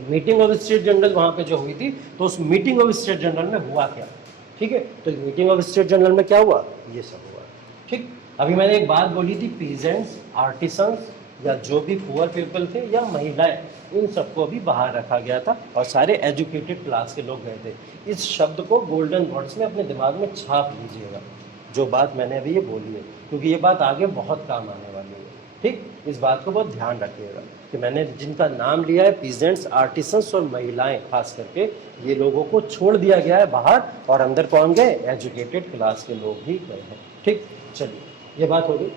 मीटिंग ऑफ स्टेट जनरल वहाँ पे जो हुई थी, तो उस मीटिंग ऑफ स्टेट जनरल में हुआ क्या। ठीक है, तो मीटिंग ऑफ स्टेट जनरल में क्या हुआ, ये सब हुआ। ठीक, अभी मैंने एक बात बोली थी, पीजेंट्स, आर्टिसंस या जो भी पुअर पीपल थे या महिलाएं, इन सबको अभी बाहर रखा गया था, और सारे एजुकेटेड क्लास के लोग गए थे। इस शब्द को गोल्डन वर्ड्स में अपने दिमाग में छाप लीजिएगा, जो बात मैंने अभी ये बोली है, क्योंकि ये बात आगे बहुत काम आने वाली है। ठीक, इस बात को बहुत ध्यान रखिएगा कि मैंने जिनका नाम लिया है, पीजेंट्स, आर्टिसंस और महिलाएं खास करके, ये लोगों को छोड़ दिया गया है बाहर, और अंदर कौन गए, एजुकेटेड क्लास के लोग ही गए हैं। ठीक, चलिए ये बात हो गई।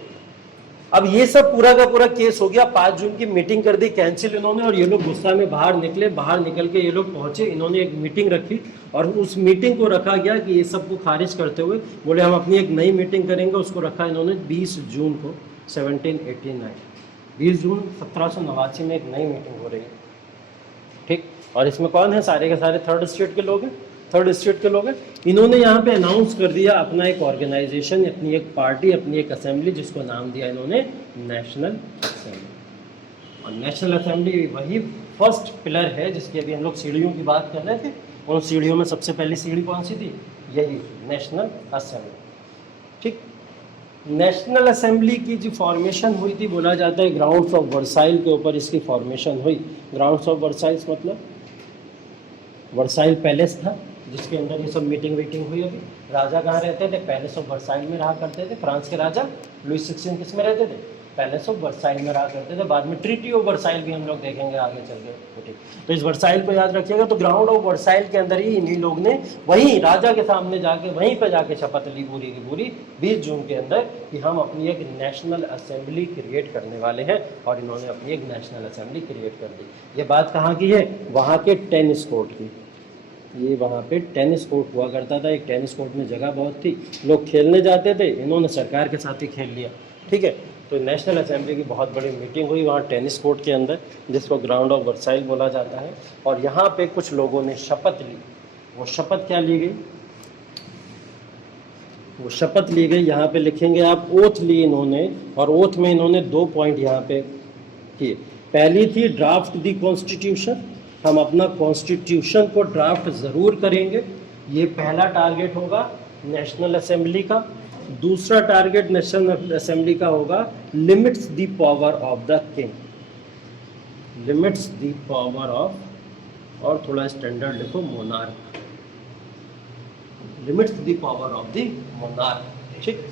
अब ये सब पूरा का पूरा केस हो गया, 5 जून की मीटिंग कर दी कैंसिल इन्होंने, और ये लोग गुस्सा में बाहर निकले। बाहर निकल के ये लोग पहुंचे, इन्होंने एक मीटिंग रखी, और उस मीटिंग को रखा गया कि ये सबको खारिज करते हुए बोले हम अपनी एक नई मीटिंग करेंगे। उसको रखा इन्होंने 20 जून को 1789, 20 जून 1789 में एक नई मीटिंग हो रही है। ठीक, और इसमें कौन है, सारे के सारे थर्ड स्टेट के लोग हैं, थर्ड स्टेट के लोग हैं। इन्होंने यहाँ पे अनाउंस कर दिया अपना एक ऑर्गेनाइजेशन, अपनी एक पार्टी, अपनी एक असेंबली, जिसको नाम दिया इन्होंने नेशनल असेंबली। और नेशनल असेंबली वही फर्स्ट पिलर है जिसकी अभी हम लोग सीढ़ियों की बात कर रहे थे। उन सीढ़ियों में सबसे पहली सीढ़ी कौन सी थी, यही नेशनल असेंबली। ठीक, नेशनल असेंबली की जो फॉर्मेशन हुई थी, बोला जाता है ग्राउंड्स ऑफ वर्साइल के ऊपर इसकी फॉर्मेशन हुई। ग्राउंड्स ऑफ वर्साइल्स मतलब वर्साइल पैलेस था जिसके अंदर ये सब मीटिंग हुई। अभी राजा कहाँ रहते थे, पैलेस ऑफ वर्साइल में रहा करते थे। फ्रांस के राजा लुईस 16 किस में रहते थे, पैलेस ऑफ वर्साइल में रहा करते थे। बाद में ट्रीटी ऑफ वर्साइल भी हम लोग देखेंगे आगे चल के। ठीक, तो इस वर्साइल को याद रखिएगा। तो ग्राउंड ऑफ वर्साइल के अंदर ही इन्हीं लोग ने वहीं राजा के सामने जाके वहीं पर जाके शपथ ली पूरी की पूरी 20 जून के अंदर कि हम अपनी एक नेशनल असेंबली क्रिएट करने वाले हैं। और इन्होंने अपनी एक नेशनल असेंबली क्रिएट कर दी। ये बात कहाँ की है, वहाँ के टेनिस कोर्ट की। ये वहाँ पे टेनिस कोर्ट हुआ करता था, एक टेनिस कोर्ट में जगह बहुत थी, लोग खेलने जाते थे, इन्होंने सरकार के साथ ही खेल लिया। ठीक है, तो नेशनल असेंबली की बहुत बड़ी मीटिंग हुई वहाँ टेनिस कोर्ट के अंदर, जिसको ग्राउंड ऑफ वर्साइल बोला जाता है। और यहाँ पे कुछ लोगों ने शपथ ली। वो शपथ क्या ली गई, वो शपथ ली गई, यहाँ पे लिखेंगे आप, ओथ ली इन्होंने। और ओथ में इन्होंने 2 पॉइंट यहाँ पे किए। पहली थी ड्राफ्ट दी कॉन्स्टिट्यूशन, हम अपना कॉन्स्टिट्यूशन को ड्राफ्ट ज़रूर करेंगे, ये पहला टारगेट होगा नेशनल असेंबली का। दूसरा टारगेट नेशनल असेंबली का होगा limits the power of the king, limits the power of, और थोड़ा स्टैंडर्ड लिखो, monarch, limits the power of the monarch. ठीक,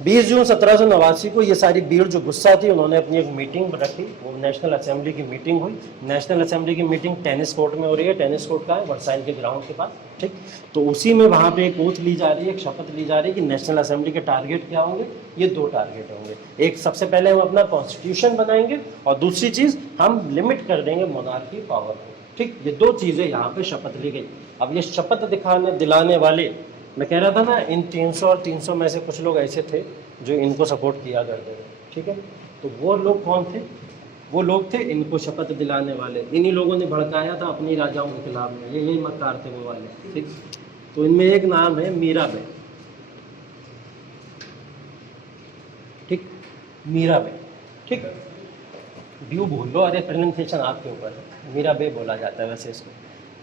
20 जून 1789 को ये सारी भीड़ जो गुस्सा थी, उन्होंने अपनी एक मीटिंग रखी, वो नेशनल असेंबली की मीटिंग हुई। नेशनल असेंबली की मीटिंग टेनिस कोर्ट में हो रही है। टेनिस कोर्ट का है वर्साइल के ग्राउंड के पास, ठीक। तो उसी में वहाँ पे एक ओथ ली जा रही है, एक शपथ ली जा रही है कि नेशनल असेंबली के टारगेट क्या होंगे। ये 2 टारगेट होंगे। एक, सबसे पहले हम अपना कॉन्स्टिट्यूशन बनाएंगे, और दूसरी चीज़ हम लिमिट कर देंगे मोनार्की पावर को, ठीक। ये 2 चीज़ें यहाँ पे शपथ ली गई। अब ये शपथ दिलाने वाले, मैं कह रहा था ना, इन 300 और 300 में से कुछ लोग ऐसे थे जो इनको सपोर्ट किया करते थे, ठीक है। तो वो लोग कौन थे? वो लोग थे इनको शपथ दिलाने वाले। इन्हीं लोगों ने भड़काया था अपनी राजाओं के खिलाफ में, यही मक्कार थे वो वाले, ठीक। तो इनमें एक नाम है मीराबाई, ठीक, मीराबाई, ठीक। ड्यू भूल लो, अरे प्रोनाउंसिएशन आपके ऊपर है। मीराबाई बोला जाता है वैसे इसको,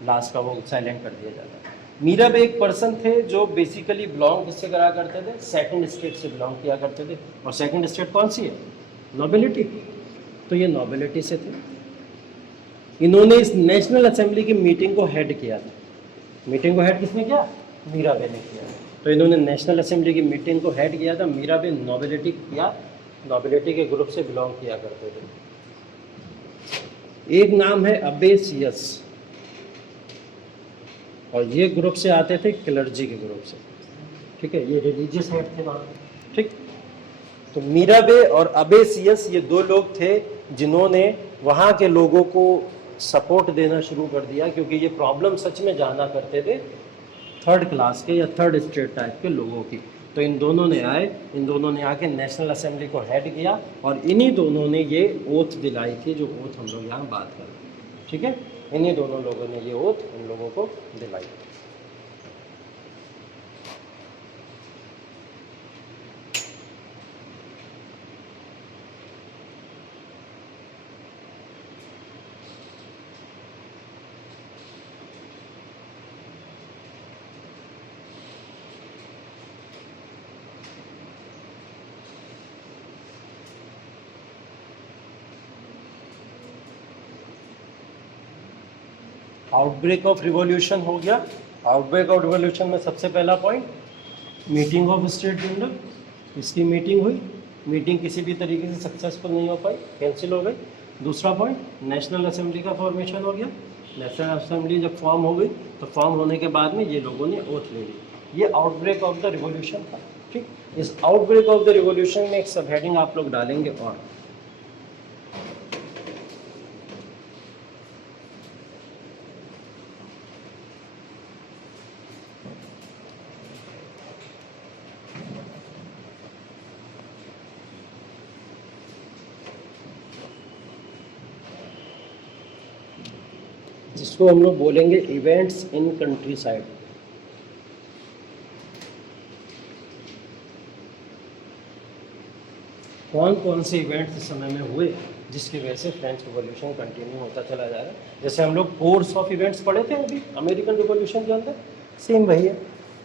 लास्ट का वो साइलेंट कर दिया जाता है। मीराबाई एक पर्सन थे जो बेसिकली बिलोंग किससे करा करते थे? सेकंड स्टेट से बिलोंग किया करते थे। और सेकंड स्टेट कौन सी है? नोबिलिटी। तो ये नोबिलिटी से थे। इन्होंने इस नेशनल असेंबली की मीटिंग को हेड किया था। मीटिंग को हेड किसने किया? मीराबाई ने किया। तो इन्होंने नेशनल असेंबली की मीटिंग को हेड किया था। मीराबाई नोबिलिटी किया, नोबिलिटी के ग्रुप से बिलोंग किया करते थे। एक नाम है अबेसियस, और ये ग्रुप से आते थे क्लर्जी के ग्रुप से, ठीक है। ये रिलीजियस हेड थे वहाँ, ठीक। तो मीराबाई और अबेसियस ये 2 लोग थे जिन्होंने वहाँ के लोगों को सपोर्ट देना शुरू कर दिया, क्योंकि ये प्रॉब्लम सच में जाना करते थे थर्ड क्लास के या थर्ड स्टेट टाइप के लोगों की। तो इन दोनों ने आके नेशनल असेंबली को हेड किया, और इन्हीं दोनों ने ये ओथ दिलाई थी, जो ओथ हम लोग यहाँ बात कर रहे हैं, ठीक है। इन्हीं दोनों लोगों ने ये ओथ इन लोगों को दिलाई। आउटब्रेक ऑफ रिवॉल्यूशन हो गया। आउटब्रेक ऑफ रिवॉल्यूशन में सबसे पहला point, meeting of state general, इसकी मीटिंग हुई, मीटिंग किसी भी तरीके से सक्सेसफुल नहीं हो पाई, कैंसिल हो गई। दूसरा पॉइंट, नेशनल असेंबली का फॉर्मेशन हो गया। नेशनल असेंबली जब फॉर्म हो गई, तो फॉर्म होने के बाद में ये लोगों ने ओथ ले ली। ये आउटब्रेक ऑफ द रिवॉल्यूशन था, ठीक। इस आउटब्रेक ऑफ द रिवॉल्यूशन में एक सब हेडिंग आप लोग डालेंगे, और जिसको हम लोग बोलेंगे इवेंट्स इन कंट्री साइड। कौन कौन से इवेंट्स इस समय में हुए जिसकी वजह से फ्रेंच रिवॉल्यूशन कंटिन्यू होता चला जा रहा है। जैसे हम लोग कोर्स ऑफ इवेंट्स पढ़े थे अभी अमेरिकन रिवॉल्यूशन के अंदर, सेम वही है,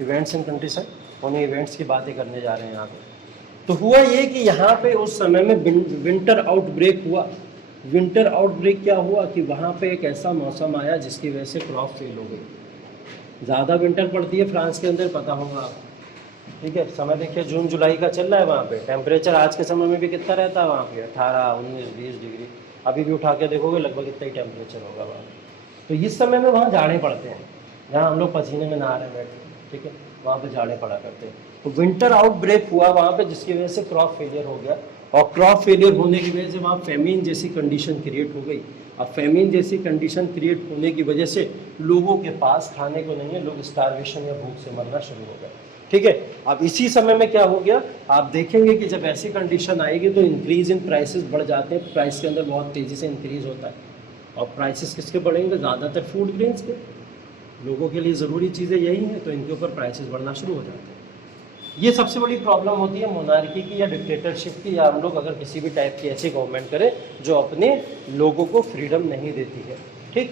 इवेंट्स इन कंट्री साइड। उन्हें इवेंट्स की बातें करने जा रहे हैं यहाँ पे। तो हुआ ये कि यहाँ पे उस समय में विंटर आउटब्रेक हुआ। विंटर आउटब्रेक क्या हुआ कि वहाँ पे एक ऐसा मौसम आया जिसकी वजह से क्रॉप फेल हो गई। ज़्यादा विंटर पड़ती है फ्रांस के अंदर, पता होगा आप, ठीक है। समय देखिए जून जुलाई का चल रहा है वहाँ पे। टेम्परेचर आज के समय में भी कितना रहता है वहाँ पे? 18, 19, 20 डिग्री। अभी भी उठा के देखोगे लगभग इतना ही टेम्परेचर होगा वहाँ। तो इस समय में वहाँ जाड़े पड़ते हैं, जहाँ हम लोग पसीने में नहा रहे बैठे, ठीक है, वहाँ पे जाड़े पड़ा करते हैं। तो विंटर आउटब्रेक हुआ वहाँ पे, जिसकी वजह से क्रॉप फेलियर हो गया, और क्रॉप फेलियर होने की वजह से वहाँ फेमिन जैसी कंडीशन क्रिएट हो गई। अब फेमिन जैसी कंडीशन क्रिएट होने की वजह से लोगों के पास खाने को नहीं है, लोग स्टारवेशन या भूख से मरना शुरू हो गए, ठीक है। अब इसी समय में क्या हो गया, आप देखेंगे कि जब ऐसी कंडीशन आएगी तो इंक्रीज इन प्राइसेस बढ़ जाते हैं। प्राइस के अंदर बहुत तेज़ी से इंक्रीज होता है, और प्राइसेस किसके बढ़ेंगे? ज़्यादातर फूड ग्रेन्स के, लोगों के लिए ज़रूरी चीज़ें यही हैं, तो इनके ऊपर प्राइसेस बढ़ना शुरू हो जाते हैं। ये सबसे बड़ी प्रॉब्लम होती है मोनार्की की या डिक्टेटरशिप की, या हम लोग अगर किसी भी टाइप की ऐसी गवर्नमेंट करें जो अपने लोगों को फ्रीडम नहीं देती है, ठीक।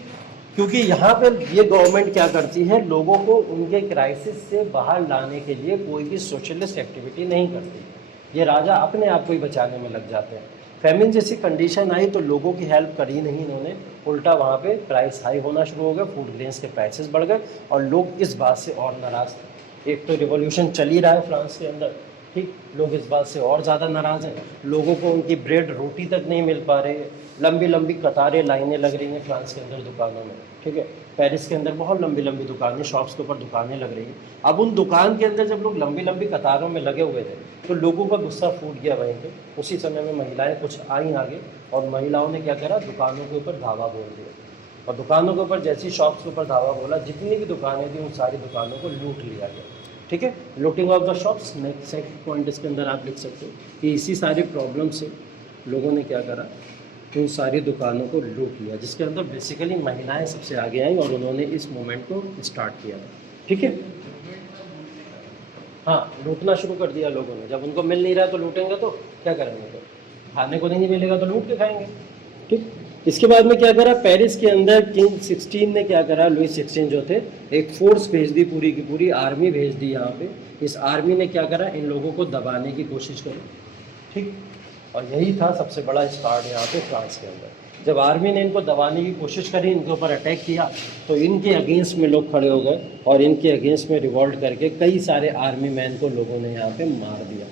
क्योंकि यहाँ पर ये गवर्नमेंट क्या करती है, लोगों को उनके क्राइसिस से बाहर लाने के लिए कोई भी सोशलिस्ट एक्टिविटी नहीं करती। ये राजा अपने आप को ही बचाने में लग जाते हैं। फेमिन जैसी कंडीशन आई तो लोगों की हेल्प करी नहीं इन्होंने, उल्टा वहाँ पे प्राइस हाई होना शुरू हो गया, फूड ग्रेन्स के प्राइसेस बढ़ गए, और लोग इस बात से और नाराज़ थे। एक तो रिवॉल्यूशन चल ही रहा है फ्रांस के अंदर, ठीक, लोग इस बात से और ज़्यादा नाराज़ हैं। लोगों को उनकी ब्रेड रोटी तक नहीं मिल पा रही है, लंबी लंबी कतारें लाइनें लग रही हैं फ्रांस के अंदर दुकानों में। ठीक है, पेरिस के अंदर बहुत लंबी लंबी दुकानें, शॉप्स के ऊपर दुकानें लग रही हैं। अब उन दुकान के अंदर जब लोग लंबी लंबी कतारों में लगे हुए थे तो लोगों का गुस्सा फूट गया वहीं पे। उसी समय में महिलाएं कुछ आई आगे और महिलाओं ने क्या करा, दुकानों के ऊपर धावा बोल दिया। और दुकानों के ऊपर जैसी शॉप्स के ऊपर धावा बोला, जितनी भी दुकानें थी उन सारी दुकानों को लूट लिया गया। ठीक है, looting of the shops, next point इसके अंदर आप लिख सकते हो कि इसी सारी प्रॉब्लम से लोगों ने क्या करा, उन सारी दुकानों को लूट लिया, जिसके अंदर बेसिकली महिलाएं सबसे आगे आई और उन्होंने इस मूवमेंट को स्टार्ट किया। ठीक है, हाँ, लूटना शुरू कर दिया लोगों ने। जब उनको मिल नहीं रहा तो लूटेंगे, तो क्या करेंगे, तो खाने को नहीं मिलेगा तो लूट के खाएंगे। ठीक, इसके बाद में क्या करा, पेरिस के अंदर किंग 16 ने क्या करा, लुई 16 जो थे, एक फोर्स भेज दी, पूरी की पूरी आर्मी भेज दी यहाँ पे। इस आर्मी ने क्या करा, इन लोगों को दबाने की कोशिश करी। ठीक, और यही था सबसे बड़ा स्टार्ट यहाँ पे फ्रांस के अंदर। जब आर्मी ने इनको दबाने की कोशिश करी, इनके ऊपर अटैक किया, तो इनके अगेंस्ट में लोग खड़े हो गए और इनके अगेंस्ट में रिवॉल्ट करके कई सारे आर्मी मैन को लोगों ने यहाँ पे मार दिया।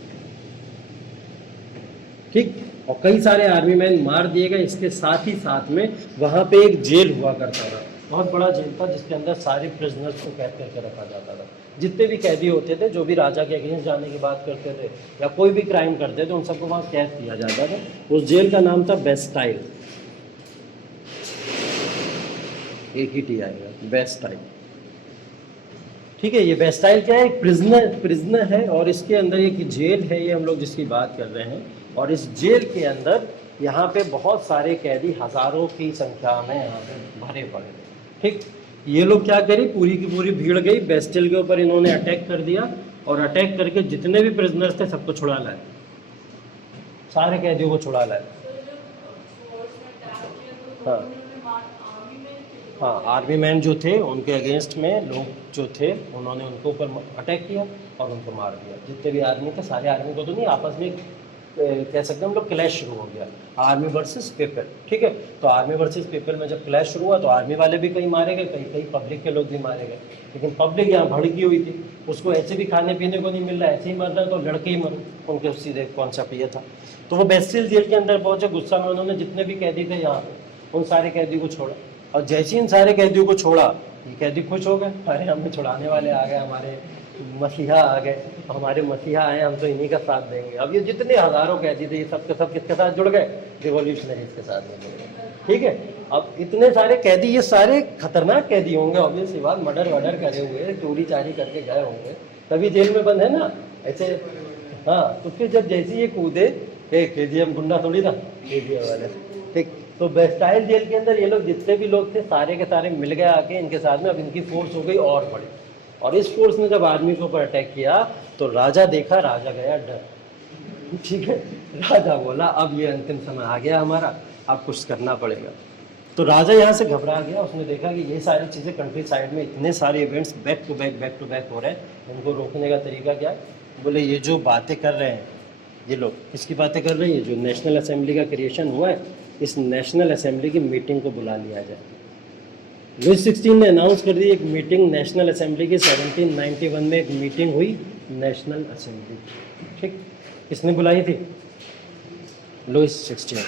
ठीक, और कई सारे आर्मी मैन मार दिए गए। इसके साथ ही साथ में वहाँ पे एक जेल हुआ करता था, बहुत बड़ा जेल था, जिसके अंदर सारे प्रिजनर्स को कैद करके रखा जाता था। जितने भी कैदी होते थे, जो भी राजा के अगेंस्ट जाने की बात करते थे या कोई भी क्राइम करते थे, उन सबको वहाँ कैद किया जाता था। उस जेल का नाम था बेस्टाइल, एक ही टी आएगा, बेस्टाइल। ठीक है, ये बेस्टाइल क्या है, एक प्रिजनर है और इसके अंदर एक जेल है, ये हम लोग जिसकी बात कर रहे हैं। और इस जेल के अंदर यहाँ पे बहुत सारे कैदी, हज़ारों की संख्या में यहाँ पे भरे पड़े थे। ठीक, ये लोग क्या करी, पूरी की पूरी भीड़ गई बेस्टिल के ऊपर, इन्होंने अटैक कर दिया और अटैक करके जितने भी प्रिजनर्स थे सबको छुड़ा लाए, सारे कैदियों को छुड़ा लाए। हाँ हाँ, आर्मी मैन जो थे उनके अगेंस्ट में लोग जो थे, उन्होंने उनके ऊपर अटैक किया और उनको मार दिया। जितने भी आर्मी थे, सारे आर्मी को तो नहीं, आपस में कह सकते हैं हम लोग, क्लैश शुरू हो गया, आर्मी वर्सेस पीपल। ठीक है, तो आर्मी वर्सेस पीपल में जब क्लैश शुरू हुआ तो आर्मी वाले भी कई मारे गए, कई पब्लिक के लोग भी मारे गए। लेकिन पब्लिक यहाँ भड़की हुई थी, उसको ऐसे भी खाने पीने को नहीं मिल रहा, ऐसे ही मर रहा है, तो लड़के ही मरो, उनके सीधे कॉन्सेप्ट ये था। तो वो बेस्टिल जेल के अंदर पहुंचे, गुस्सा में उन्होंने जितने भी कैदी थे यहाँ पे उन सारे कैदी को छोड़ा। और जैसे ही इन सारे कैदियों को छोड़ा, ये कैदी खुश हो गए, अरे हमें छुड़ाने वाले आ गए, हमारे मसीहा आ गए, हमारे मसीहा आए, हम तो इन्हीं का साथ देंगे। अब ये जितने हज़ारों कैदी थे, ये सब के सब किसके साथ जुड़ गए, रिवॉल्यूशनरीज के साथ जुड़ गए। ठीक है, अब इतने सारे कैदी, ये सारे खतरनाक कैदी होंगे, ऑब्वियस सी बात, मर्डर वर्डर करे हुए, चोरी चारी करके गए होंगे, तभी जेल में बंद है ना ऐसे। हाँ, तो फिर जब जैसे ये कूदे, KGM गुंडा थोड़ी था, KGM वाले। ठीक, तो बेस्टाइल जेल के अंदर ये लोग जितने भी लोग थे सारे के सारे मिल गए आके इनके साथ में। अब इनकी फोर्स हो गई और बड़ी, और इस फोर्स ने जब आर्मी के ऊपर अटैक किया तो राजा देखा, राजा गया डर। ठीक है, राजा बोला अब ये अंतिम समय आ गया हमारा, अब कुछ करना पड़ेगा। तो राजा यहाँ से घबरा गया, उसने देखा कि ये सारी चीज़ें कंट्री साइड में इतने सारे इवेंट्स बैक टू बैक हो रहे हैं, इनको रोकने का तरीका क्या है। बोले ये जो बातें कर रहे हैं ये लोग, किसकी बातें कर रहे हैं, ये जो नेशनल असेंबली का क्रिएशन हुआ है, इस नेशनल असेंबली की मीटिंग को बुला लिया जाए। लुई 16 ने अनाउंस कर दी एक मीटिंग नेशनल असेंबली की। 1791 में एक मीटिंग हुई नेशनल असेंबली। ठीक, किसने बुलाई थी, लुई 16।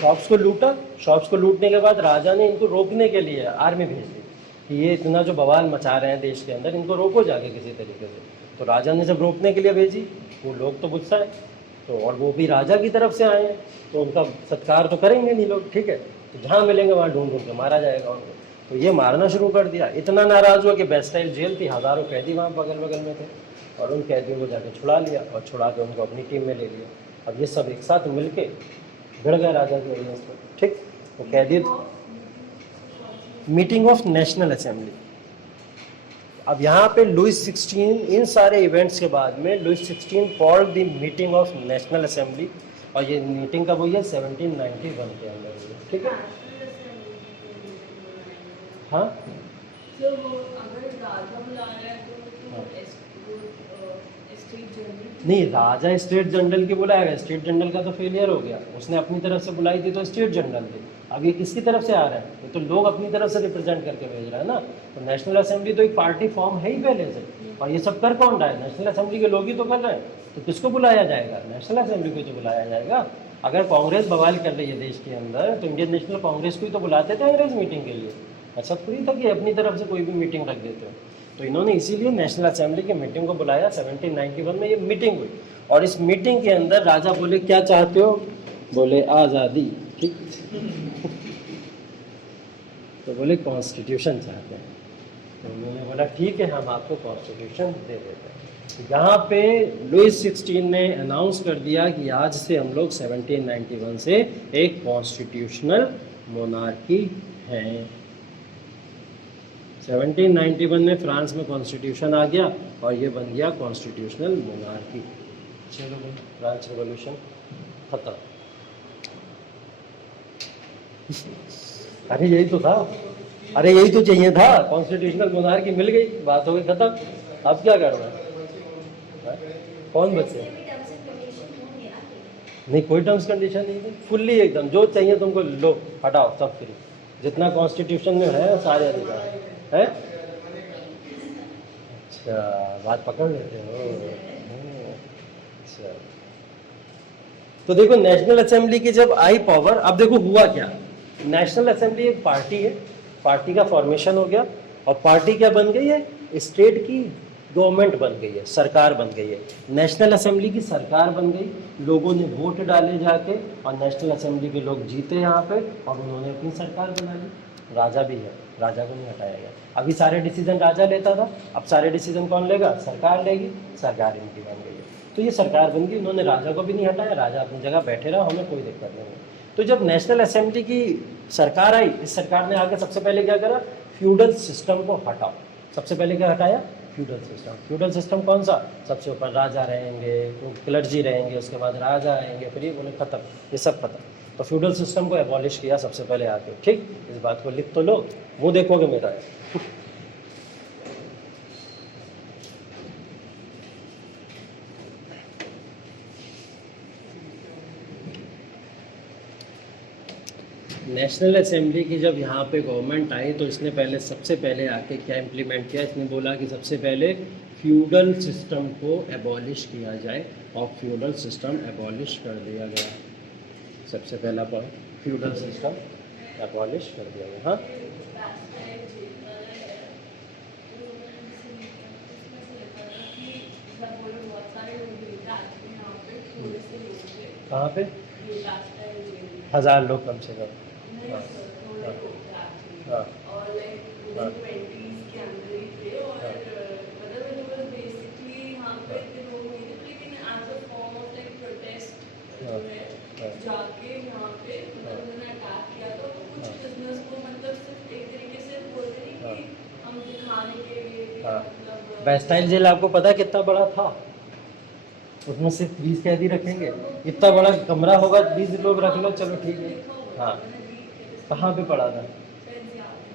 शॉप्स को लूटा, शॉप्स को लूटने के बाद राजा ने इनको रोकने के लिए आर्मी भेज दी कि ये इतना जो बवाल मचा रहे हैं देश के अंदर, इनको रोको जाके किसी तरीके से। तो राजा ने जब रोकने के लिए भेजी, वो लोग तो गुस्सा है, तो और वो भी राजा की तरफ से आए हैं, तो उनका सत्कार तो करेंगे नहीं लोग। ठीक है, तो जहाँ मिलेंगे वहाँ ढूंढ ढूंढ के मारा जाएगा उनको। तो ये मारना शुरू कर दिया। इतना नाराज़ हुआ कि बेस्टाइल जेल थी, हज़ारों कैदी वहाँ बगल बगल में थे, और उन कैदियों को जाके छुड़ा लिया और छुड़ा के उनको अपनी टीम में ले लिया। अब ये सब एक साथ मिल के भिड़ गए राजा के अगेंस्ट में। ठीक, तो कैदी, मीटिंग ऑफ नेशनल असेंबली। अब यहाँ पे लुई 16, इन सारे इवेंट्स के बाद में Louis 16 called the meeting of national assembly, और ये मीटिंग कब हुई है, 1791 के अंदर हुई है। ठीक है, हाँ, तो वो अगर राजा बुला रहा है तो स्टेट जनरल नहीं, राजा स्टेट जनरल की बुलाएगा, स्टेट जनरल का तो फेलियर हो गया, उसने अपनी तरफ से बुलाई थी तो स्टेट जनरल थी। अब ये किसकी तरफ से आ रहा है? ये तो लोग अपनी तरफ से रिप्रेजेंट करके भेज रहा है ना। तो नेशनल असेंबली तो एक पार्टी फॉर्म है ही पहले से, और ये सब कर कौन रहा है? नेशनल असेंबली के लोग ही तो कर रहे हैं। तो किसको बुलाया जाएगा? नेशनल असेंबली को तो बुलाया जाएगा। अगर कांग्रेस बवाल कर रही है देश के अंदर, तो इंडियन नेशनल कांग्रेस को ही तो बुलाते थे अंग्रेज मीटिंग के लिए। ऐसा थोड़ी था कि अपनी तरफ से कोई भी मीटिंग रख देते हो। तो इन्होंने इसीलिए नेशनल असेंबली की मीटिंग को बुलाया। 1791 में ये मीटिंग हुई, और इस मीटिंग के अंदर राजा बोले क्या चाहते हो? बोले आज़ादी। ठीक, तो बोले कॉन्स्टिट्यूशन चाहते हैं। तो उन्होंने बोला ठीक है, हम आपको कॉन्स्टिट्यूशन दे देते हैं। यहाँ पे लुइस 16 ने अनाउंस कर दिया कि आज से हम लोग 1791 से एक कॉन्स्टिट्यूशनल मोनार्की हैं। 1791 में फ्रांस में कॉन्स्टिट्यूशन आ गया, और ये बन गया कॉन्स्टिट्यूशनल मोनार्की। चलो भाई, फ्रांस रेवोल्यूशन खत्म। अरे यही तो था, अरे यही तो चाहिए था, कॉन्स्टिट्यूशनल मोनार्की मिल गई, बात हो गई खत्म। अब क्या करना है? कौन बचे? नहीं, कोई टर्म्स कंडीशन नहीं है, फुल्ली एकदम जो चाहिए तुमको लो, हटाओ, सब फ्री। जितना कॉन्स्टिट्यूशन में है सारे अधिकार है। अच्छा, बात पकड़ लेते हो। अच्छा, तो देखो नेशनल असेंबली की जब आई पावर, अब देखो हुआ क्या। नेशनल असेंबली एक पार्टी है, पार्टी का फॉर्मेशन हो गया, और पार्टी क्या बन गई है? स्टेट की गवर्नमेंट बन गई है, सरकार बन गई है। नेशनल असेंबली की सरकार बन गई, लोगों ने वोट डाले जाके, और नेशनल असेंबली के लोग जीते यहाँ पे, और उन्होंने अपनी सरकार बना ली। राजा भी है, राजा को नहीं हटाया गया। अभी सारे डिसीजन राजा लेता था, अब सारे डिसीजन कौन लेगा? सरकार लेगी। सरकार इनकी बन गई है, तो ये सरकार बन गई, उन्होंने राजा को भी नहीं हटाया, राजा अपनी जगह बैठे रहा, हमें कोई दिक्कत नहीं है। तो जब नेशनल असेंबली की सरकार आई, इस सरकार ने आगे सबसे पहले क्या करा? फ्यूडल सिस्टम को हटाओ। सबसे पहले क्या हटाया? Feudal system. फ्यूडल सिस्टम कौन सा? सबसे ऊपर राजा रहेंगे, क्लर्जी रहेंगे, उसके बाद राजा आएंगे, फिर ये बोले खत्म, ये सब खत्म। तो फ्यूडल सिस्टम को एबॉलिश किया सबसे पहले आके। ठीक, इस बात को लिख तो लो, वो देखोगे मेरा है। नेशनल असेंबली की जब यहाँ पे गवर्नमेंट आई, तो इसने पहले सबसे पहले आके क्या इम्प्लीमेंट किया? इसने बोला कि सबसे पहले फ्यूडल सिस्टम को एबॉलिश किया जाए, और फ्यूडल सिस्टम एबॉलिश कर दिया गया। सबसे पहला पॉइंट, फ्यूडल सिस्टम एबॉलिश कर दिया गया। हाँ, कहाँ पे? 1000 लोग कम से कम। हाँ, हाँ, हाँ, जाके यहाँ पे उन्होंने अटैक किया, तो कुछ बिजनेस को मतलब सिर्फ एक तरीके से बोलते नहीं कि हम दिखाने के लिए, मतलब बैस्टाइल जेल आपको पता है कितना बड़ा था? उसमें सिर्फ 20 कैदी रखेंगे, इतना बड़ा कमरा होगा, 20 लोग रख लो, चलो ठीक है। हाँ, कहाँ पे पड़ा था?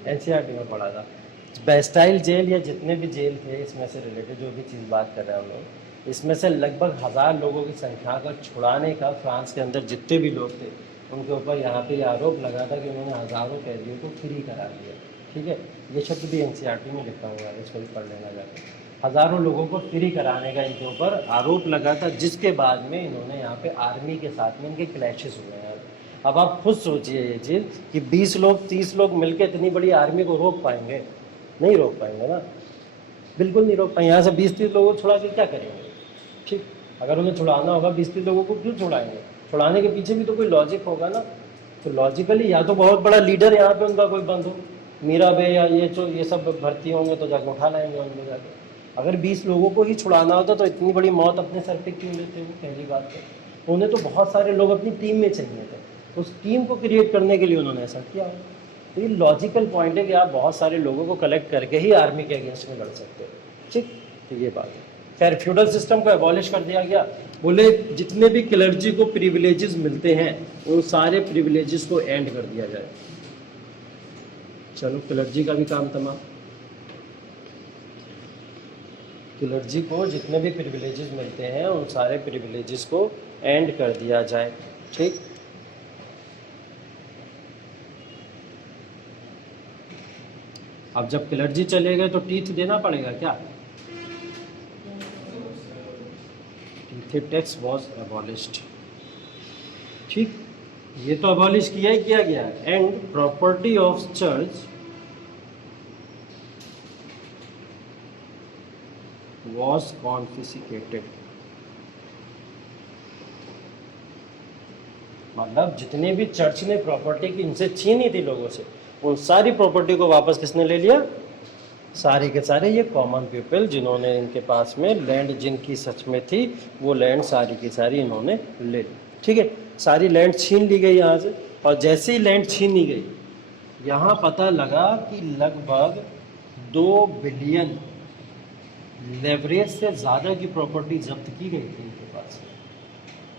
NCERT में पड़ा था। बैस्टाइल जेल या जितने भी जेल थे इसमें से रिलेटेड जो भी चीज़ बात कर रहे हैं हम लोग, इसमें से लगभग 1000 लोगों की संख्या का छुड़ाने का फ्रांस के अंदर जितने भी लोग थे उनके ऊपर यहाँ पे आरोप लगा था कि उन्होंने हज़ारों कैदियों को फ्री करा दिया। ठीक है, ये शब्द भी NCERT में लिखा हुआ है, इसको भी पढ़ लेना जाकर। हज़ारों लोगों को फ्री कराने का इनके ऊपर आरोप लगा था, जिसके बाद में इन्होंने यहाँ पे आर्मी के साथ में इनके क्लैशेस हुए हैं। अब आप खुद सोचिए ये चीज़ कि 20 लोग 30 लोग मिलकर इतनी बड़ी आर्मी को रोक पाएंगे? नहीं रोक पाएंगे ना, बिल्कुल नहीं रोक पाएंगे। यहाँ से 20-30 लोगों को छुड़ा के क्या करेंगे? ठीक, अगर उन्हें छुड़ाना होगा 20-30 लोगों को क्यों छुड़ाएंगे? छुड़ाने के पीछे भी तो कोई लॉजिक होगा ना। तो लॉजिकली या तो बहुत बड़ा लीडर यहाँ पे उनका कोई बंद हो, मीराबे या ये सब भर्ती होंगे तो जाके उठा लाएंगे उनको जाके। अगर 20 लोगों को ही छुड़ाना होता तो इतनी बड़ी मौत अपने सर पे क्यों लेते हुए? पहली बात तो उन्हें तो बहुत सारे लोग अपनी टीम में चाहिए थे, उस टीम को क्रिएट करने के लिए उन्होंने ऐसा किया। तो ये लॉजिकल पॉइंट है कि आप बहुत सारे लोगों को कलेक्ट करके ही आर्मी के अगेंस्ट में लड़ सकते हो। ठीक, तो ये बात है। खैर, फ्यूडल सिस्टम को एबॉलिश कर दिया गया। बोले जितने भी क्लर्जी को प्रिविलेजेस मिलते हैं उन सारे प्रिविलेजेस को एंड कर दिया जाए। चलो, क्लर्जी का भी काम तमाम। क्लर्जी को जितने भी प्रिविलेजेस मिलते हैं उन सारे प्रिविलेजेस को एंड कर दिया जाए। ठीक, अब जब क्लर्जी चले गए तो टीथ देना पड़ेगा क्या? Teeth tax was abolished. ठीक, ये तो अबॉलिश किया ही किया गया। And property of church was confiscated. मतलब जितने भी चर्च ने प्रॉपर्टी की इनसे छीनी थी लोगों से, उन सारी प्रॉपर्टी को वापस किसने ले लिया? सारे के सारे ये कॉमन पीपल, जिन्होंने इनके पास में लैंड जिनकी सच में थी, वो लैंड सारी की सारी इन्होंने ले ली। ठीक है, सारी लैंड छीन ली गई यहाँ से। और जैसे ही लैंड छीन ली गई, यहाँ पता लगा कि लगभग 2 बिलियन लेवरेज से ज़्यादा की प्रॉपर्टी जब्त की गई थी इनके पास।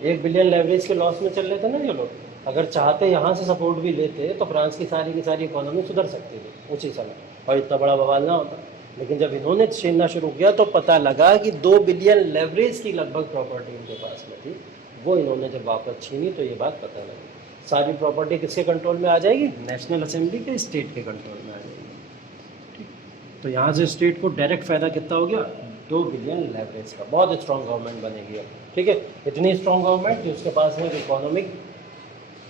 1 बिलियन लेवरेज के लॉस में चल रहे थे ना ये लोग। अगर चाहते यहाँ से सपोर्ट भी लेते तो फ्रांस की सारी इकोनॉमी सुधर सकती थी उसी समय, और इतना बड़ा बवाल ना होता। लेकिन जब इन्होंने छीनना शुरू किया तो पता लगा कि 2 बिलियन लेवरेज की लगभग प्रॉपर्टी इनके पास में थी। वो इन्होंने जब वापस छीनी तो ये बात पता लगी। सारी प्रॉपर्टी किसके कंट्रोल में आ जाएगी? नेशनल असेंबली के, स्टेट के कंट्रोल में आ जाएगी। ठीक, तो यहाँ से स्टेट को डायरेक्ट फ़ायदा कितना हो गया? 2 बिलियन लेवरेज का। बहुत स्ट्रॉन्ग गवर्नमेंट बनेगी अब। ठीक है, इतनी स्ट्रॉन्ग गवर्नमेंट कि उसके पास में इकोनॉमिक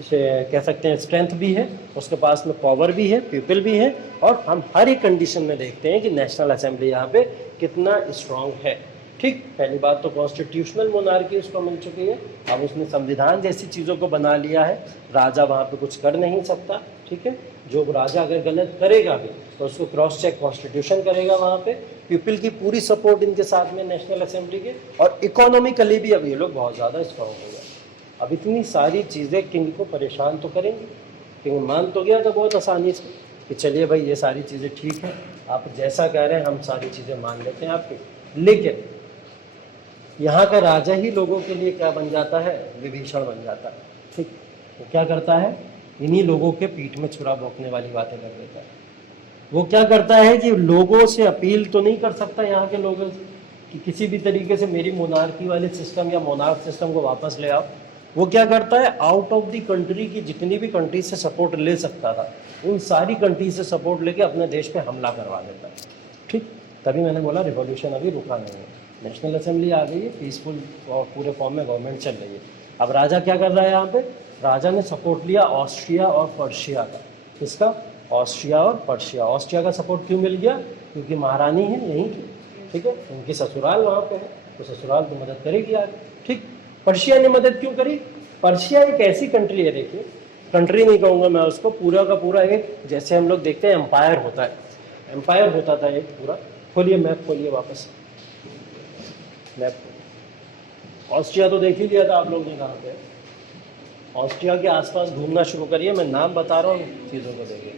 कह सकते हैं स्ट्रेंथ भी है, उसके पास में पावर भी है, पीपल भी है, और हम हर एक कंडीशन में देखते हैं कि नेशनल असेंबली यहाँ पे कितना स्ट्रांग है। ठीक, पहली बात तो कॉन्स्टिट्यूशनल मोनार्की उसको मिल चुकी है। अब उसने संविधान जैसी चीज़ों को बना लिया है, राजा वहाँ पे कुछ कर नहीं सकता। ठीक है, जो राजा अगर गलत करेगा भी तो उसको क्रॉस चेक कॉन्स्टिट्यूशन करेगा वहाँ पे। पीपल की पूरी सपोर्ट इनके साथ में नेशनल असेंबली के, और इकोनॉमिकली भी अब ये लोग बहुत ज़्यादा स्ट्रॉन्ग हो गए। अब इतनी सारी चीज़ें किंग को परेशान तो करेंगी। किंग मान तो गया था बहुत आसानी से कि चलिए भाई ये सारी चीज़ें ठीक है, आप जैसा कह रहे हैं हम सारी चीज़ें मान लेते हैं आपकी। लेकिन यहाँ का राजा ही लोगों के लिए क्या बन जाता है? विभीषण बन जाता है। ठीक, वो क्या करता है? इन्हीं लोगों के पीठ में छुरा भोंकने वाली बातें कर देता है। वो क्या करता है कि लोगों से अपील तो नहीं कर सकता यहाँ के लोगों से कि किसी भी तरीके से मेरी मोनार्की वाले सिस्टम या मोनार्क सिस्टम को वापस ले आओ। वो क्या करता है? आउट ऑफ द कंट्री की जितनी भी कंट्री से सपोर्ट ले सकता था, उन सारी कंट्री से सपोर्ट लेके अपने देश पे हमला करवा देता है। ठीक, तभी मैंने बोला रिवॉल्यूशन अभी रुका नहीं है। नेशनल असेंबली आ गई है, पीसफुल और पूरे फॉर्म में गवर्नमेंट चल रही है। अब राजा क्या कर रहा है यहाँ पे? राजा ने सपोर्ट लिया ऑस्ट्रिया और पर्शिया का। किसका? ऑस्ट्रिया और पर्शिया। ऑस्ट्रिया का सपोर्ट क्यों मिल गया? क्योंकि महारानी है यहीं की। ठीक है, उनकी ससुराल वहाँ पे है, तो ससुराल तो मदद करेगी आगे। ठीक, पर्शिया ने मदद क्यों करी? पर्शिया एक ऐसी कंट्री है, देखिए कंट्री नहीं कहूँगा मैं उसको, पूरा का पूरा एक, जैसे हम लोग देखते हैं एम्पायर होता है, एम्पायर होता था एक पूरा। खोलिए मैप, खोलिए वापस मैप। ऑस्ट्रिया तो देख ही लिया था आप लोग ने कहाँ पे। ऑस्ट्रिया के आसपास घूमना शुरू करिए, मैं नाम बता रहा हूँ, चीज़ों को देखिए।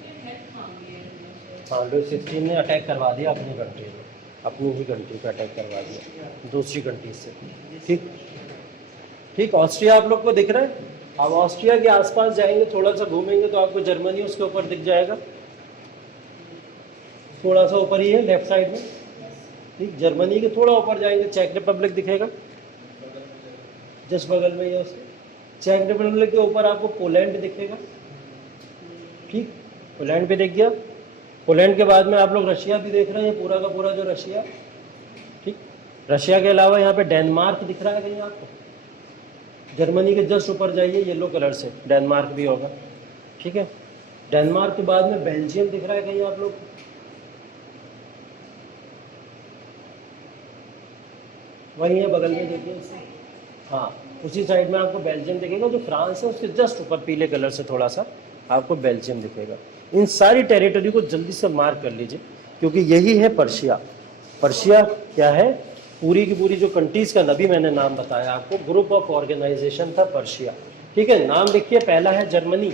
हाँ, लुई 16 ने अटैक करवा दिया अपनी कंट्री में, अपनी ही कंट्री पे अटैक करवा दिया दूसरी कंट्री से। ठीक ठीक, ऑस्ट्रिया आप लोग को दिख रहा है। अब ऑस्ट्रिया के आसपास जाएंगे, थोड़ा सा घूमेंगे तो आपको जर्मनी उसके ऊपर दिख जाएगा, थोड़ा सा ऊपर ही है लेफ्ट साइड में। ठीक, जर्मनी के थोड़ा ऊपर जाएंगे चेक रिपब्लिक दिखेगा, जस्ट बगल में ही है उसके। चेक रिपब्लिक के ऊपर आपको पोलैंड दिखेगा। ठीक, पोलैंड भी दिख गया। पोलैंड के बाद में आप लोग रशिया भी देख रहे हैं, पूरा का पूरा जो रशिया। ठीक, रशिया के अलावा यहाँ पे डेनमार्क दिख रहा है कहीं आपको? जर्मनी के जस्ट ऊपर जाइए, येलो कलर से डेनमार्क भी होगा। ठीक है, डेनमार्क के बाद में बेल्जियम दिख रहा है कहीं आप लोग? वही है बगल में, देखिए। हाँ, उसी साइड में आपको बेल्जियम दिखेगा, जो फ्रांस है उसके जस्ट ऊपर पीले कलर से थोड़ा सा आपको बेल्जियम दिखेगा। इन सारी टेरिटरी को जल्दी से मार्क कर लीजिए, क्योंकि यही है पर्शिया। पर्शिया क्या है? पूरी की पूरी जो कंट्रीज का नबी मैंने नाम बताया आपको, ग्रुप ऑफ ऑर्गेनाइजेशन था पर्शिया। ठीक है, नाम लिखिए। पहला है Germany.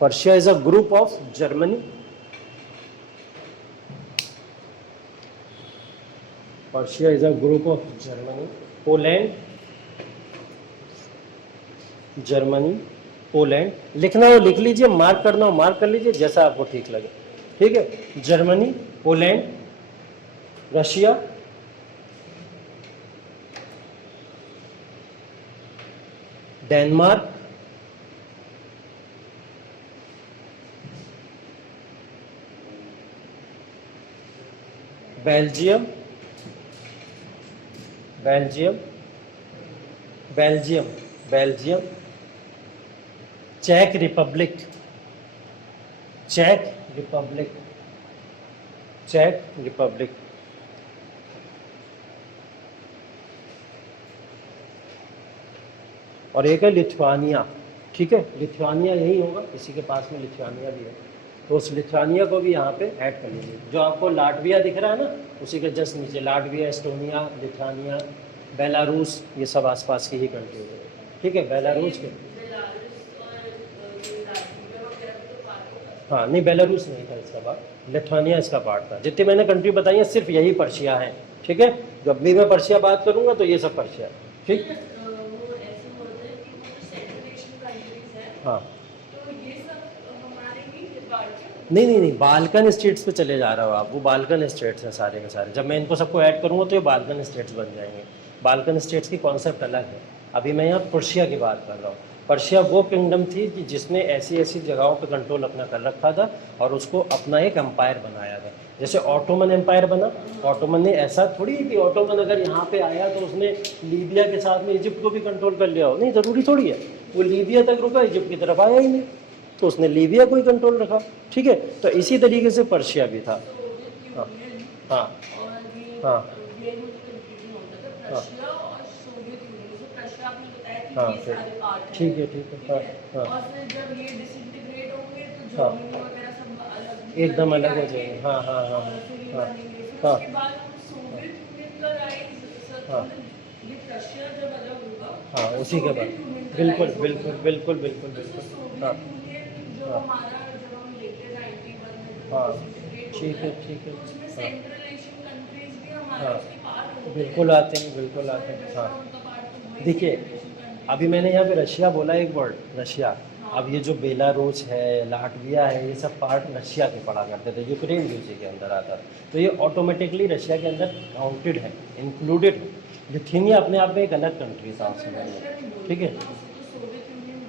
Persia is a group of Germany. Persia is a group of Germany. Poland, Germany, Poland. लिखना हो लिख लीजिए, मार्क करना हो मार्क कर लीजिए, जैसा आपको ठीक लगे। ठीक है, Germany, Poland, Russia, Denmark, Belgium, Belgium, Belgium, Belgium, चेक Republic, check Republic, check Republic, और एक है लिथुआनिया। ठीक है, लिथुआनिया यही होगा, इसी के पास में लिथुआनिया भी है, तो उस लिथुआनिया को भी यहाँ पे ऐड कर लीजिए। जो आपको लाटविया दिख रहा है ना, उसी के जस्ट नीचे लाटविया, एस्टोनिया, लिथुआनिया, बेलारूस, ये सब आसपास की ही कंट्री है। ठीक है, बेलारूस के, हाँ नहीं बेलारूस नहीं था इसका पार्ट, लिथुआनिया इसका पार्ट था। जितनी मैंने कंट्री बताई है सिर्फ यही पर्शिया है। ठीक है, जब भी मैं पर्शिया बात करूँगा तो ये सब पर्शिया है। ठीक, हाँ नहीं नहीं नहीं, बाल्कन स्टेट्स पे चले जा रहे हो आप, वो बाल्कन स्टेट्स हैं सारे के सारे। जब मैं इनको सबको ऐड करूँगा तो ये बाल्कन स्टेट्स बन जाएंगे। बाल्कन स्टेट्स की कॉन्सेप्ट अलग है। अभी मैं यहाँ पर्शिया की बात कर रहा हूँ। पर्शिया वो किंगडम थी कि जिसने ऐसी ऐसी जगहों पे कंट्रोल अपना कर रखा था और उसको अपना एक एम्पायर बनाया था। जैसे ऑटोमन एम्पायर बना, ऑटोमन ने ऐसा थोड़ी है कि ऑटोमन अगर यहाँ पे आया तो उसने लीबिया के साथ में इजिप्ट को भी कंट्रोल कर लिया हो, नहीं ज़रूरी थोड़ी है। वो लीबिया तक रुका, इजिप्ट की तरफ आया ही नहीं, तो उसने लीबिया को ही कंट्रोल रखा। ठीक है, तो इसी तरीके से पर्शिया भी था। हाँ हाँ हाँ हाँ, ठीक है ठीक है, हाँ हाँ हाँ, एकदम अलग हो जाएंगे। हाँ हाँ हाँ हाँ हाँ हाँ हाँ, उसी के बाद बिल्कुल बिल्कुल बिल्कुल बिल्कुल बिल्कुल, हाँ हाँ हाँ, ठीक है ठीक है, हाँ हाँ बिल्कुल आते हैं, बिल्कुल आते हैं। हाँ देखिए, अभी मैंने यहाँ पे रशिया बोला एक वर्ड, रशिया। अब ये जो बेलारूस है, लाटविया है, ये सब पार्ट रशिया के पड़ा करते थे, यूक्रेन भी उसी के अंदर आता था, तो ये ऑटोमेटिकली रशिया के अंदर काउंटेड है, इंक्लूडेड है। लिथुआनिया अपने आप में एक अलग कंट्री था उस समय में। ठीक है,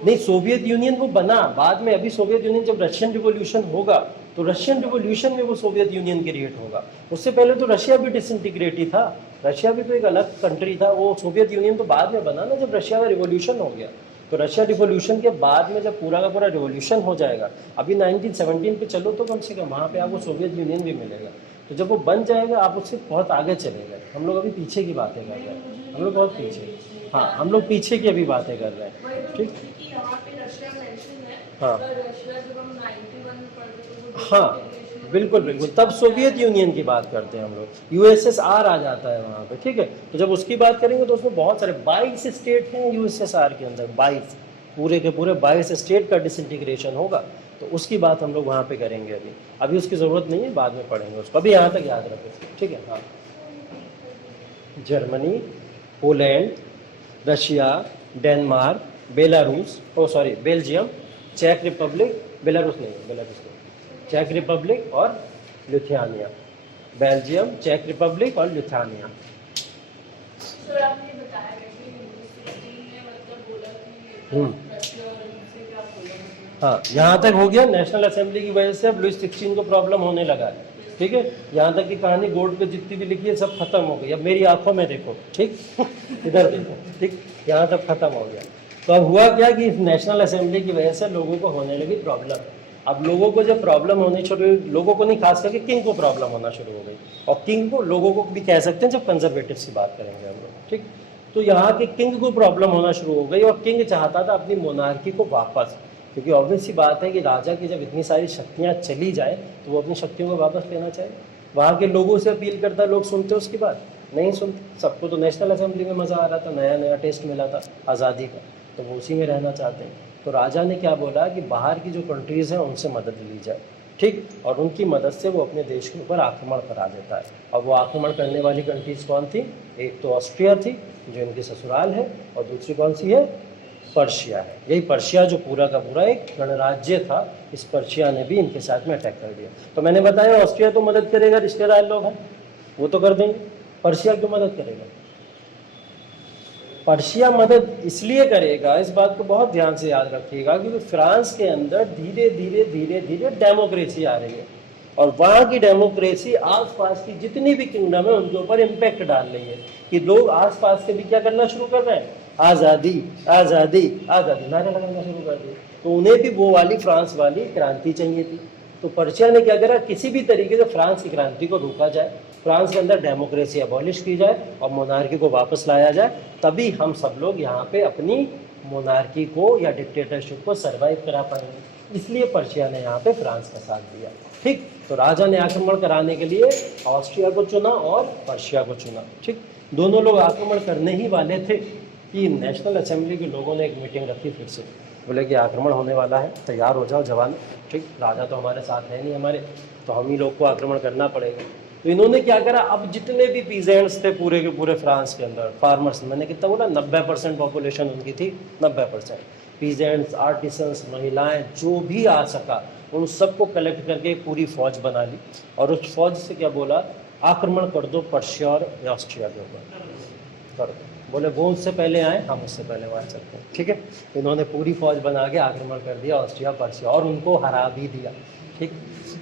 नहीं सोवियत यूनियन वो बना बाद में। अभी सोवियत यूनियन जब रशियन रिवॉल्यूशन होगा तो रशियन रिवॉल्यूशन में वो सोवियत यूनियन क्रिएट होगा। उससे पहले तो रशिया भी डिसइंटीग्रेट ही था, रशिया भी तो एक अलग कंट्री था। वो सोवियत यूनियन तो बाद में बना ना, जब रशिया का रिवॉल्यूशन हो गया। तो रशिया रिवॉल्यूशन के बाद में जब पूरा का पूरा रिवॉल्यूशन हो जाएगा, अभी 1917 पे चलो तो कम से कम वहाँ पे आपको सोवियत यूनियन भी मिलेगा। तो जब वो बन जाएगा आप उससे बहुत आगे चले गए। हम लोग अभी पीछे की बातें कर रहे हैं, हम लोग बहुत पीछे, हाँ हम लोग पीछे की अभी बातें कर रहे हैं। ठीक, हाँ हाँ बिल्कुल बिल्कुल, तब सोवियत यूनियन की बात करते हैं हम लोग। यूएसएसआर आ जाता है वहाँ पे। ठीक है, तो जब उसकी बात करेंगे तो उसमें बहुत सारे 22 स्टेट हैं यूएसएसआर के अंदर, 22 पूरे के पूरे 22 स्टेट का डिसइंटीग्रेशन होगा, तो उसकी बात हम लोग वहाँ पे करेंगे। अभी अभी उसकी ज़रूरत नहीं है, बाद में पढ़ेंगे उसको, अभी यहाँ तक याद रखें। ठीक है, हाँ Germany, Poland, Russia, Denmark, Belarus, oh sorry Belgium, चेक रिपब्लिक, बेलारूस नहीं, बेलारूस नहीं, चेक रिपब्लिक और लिथुआनिया। बेल्जियम, चेक रिपब्लिक और लिथुआनिया। सर आपने बताया कि यूनिवर्सिटी ने मतलब बोला कि रशिया और इनसे क्या बोला, हाँ यहाँ तक हो गया। नेशनल असेंबली की वजह से अब लुईस 16 को प्रॉब्लम होने लगा है। ठीक है, यहाँ तक की कहानी बोर्ड पे जितनी भी लिखी है सब खत्म हो गई। अब मेरी आंखों में देखो, ठीक इधर देखो, ठीक यहाँ तक खत्म हो गया। तो अब हुआ क्या कि नेशनल असेंबली की वजह से लोगों को होने लगी प्रॉब्लम। अब लोगों को जब प्रॉब्लम होनी शुरू हुई, लोगों को नहीं, खास करके किंग को प्रॉब्लम होना शुरू हो गई। और किंग को, लोगों को भी कह सकते हैं जब कंजर्वेटिव्स की बात करेंगे हम लोग। ठीक, तो यहाँ के किंग को प्रॉब्लम होना शुरू हो गई और किंग चाहता था अपनी मोनार्की को वापस, क्योंकि ऑब्वियस सी बात है कि राजा की जब इतनी सारी शक्तियाँ चली जाए तो वो अपनी शक्तियों को वापस लेना चाहिए। वहाँ के लोगों से अपील करता, लोग सुनते उसकी बात नहीं सुनते। सबको तो नेशनल असेंबली में मज़ा आ रहा था, नया नया टेस्ट मिला था आज़ादी का, तो वो उसी में रहना चाहते हैं। तो राजा ने क्या बोला कि बाहर की जो कंट्रीज़ हैं उनसे मदद ली जाए। ठीक, और उनकी मदद से वो अपने देश के ऊपर आक्रमण करा देता है। और वो आक्रमण करने वाली कंट्रीज़ कौन थी? एक तो ऑस्ट्रिया थी जो इनकी ससुराल है, और दूसरी कौन सी है? पर्शिया है। यही पर्शिया जो पूरा का पूरा एक गणराज्य था, इस पर्शिया ने भी इनके साथ में अटैक कर दिया। तो मैंने बताया ऑस्ट्रिया तो मदद करेगा, रिश्तेदार लोग हैं वो तो कर देंगे, पर्शिया क्यों मदद करेगा? पर्शिया मदद इसलिए करेगा, इस बात को बहुत ध्यान से याद रखिएगा, क्योंकि फ्रांस के अंदर धीरे धीरे धीरे धीरे डेमोक्रेसी आ रही है। और वहाँ की डेमोक्रेसी आसपास की जितनी भी किंगडम है उनके ऊपर इम्पैक्ट डाल रही है कि लोग आसपास के भी क्या करना शुरू कर रहे हैं, आज़ादी आज़ादी आज़ादी नारे लगाना शुरू कर दिए। तो उन्हें भी वो वाली फ्रांस वाली क्रांति चाहिए थी। तो पर्शिया ने क्या करा, किसी भी तरीके से फ्रांस की क्रांति को रोका जाए, फ्रांस के अंदर डेमोक्रेसी अबॉलिश की जाए और मोनार्की को वापस लाया जाए, तभी हम सब लोग यहाँ पे अपनी मोनार्की को या डिक्टेटरशिप को सर्वाइव करा पाएंगे। इसलिए पर्शिया ने यहाँ पे फ्रांस का साथ दिया। ठीक, तो राजा ने आक्रमण कराने के लिए ऑस्ट्रिया को चुना और पर्शिया को चुना। ठीक, दोनों लोग आक्रमण करने ही वाले थे कि नेशनल असेंबली के लोगों ने एक मीटिंग रखी, फिर से बोले कि आक्रमण होने वाला है, तैयार हो जाओ जवान। ठीक, राजा तो हमारे साथ है नहीं हमारे, तो हम ही लोग को आक्रमण करना पड़ेगा। तो इन्होंने क्या करा, अब जितने भी पीजेंट्स थे पूरे के पूरे फ्रांस के अंदर, फार्मर्स, मैंने कितना बोला 90% पॉपुलेशन उनकी थी, 90%, पीजेंट्स, आर्टिसंस, महिलाएं, जो भी आ सका उन सबको कलेक्ट करके एक पूरी फौज बना ली और उस फौज से क्या बोला, आक्रमण कर दो पर्शिया और ऑस्ट्रिया के ऊपर, कर दो। बोले वो उससे पहले आए, हम उससे पहले मार सकते हैं। ठीक है, इन्होंने पूरी फौज बना के आक्रमण कर दिया ऑस्ट्रिया पर्शिया और उनको हरा भी दिया। ठीक,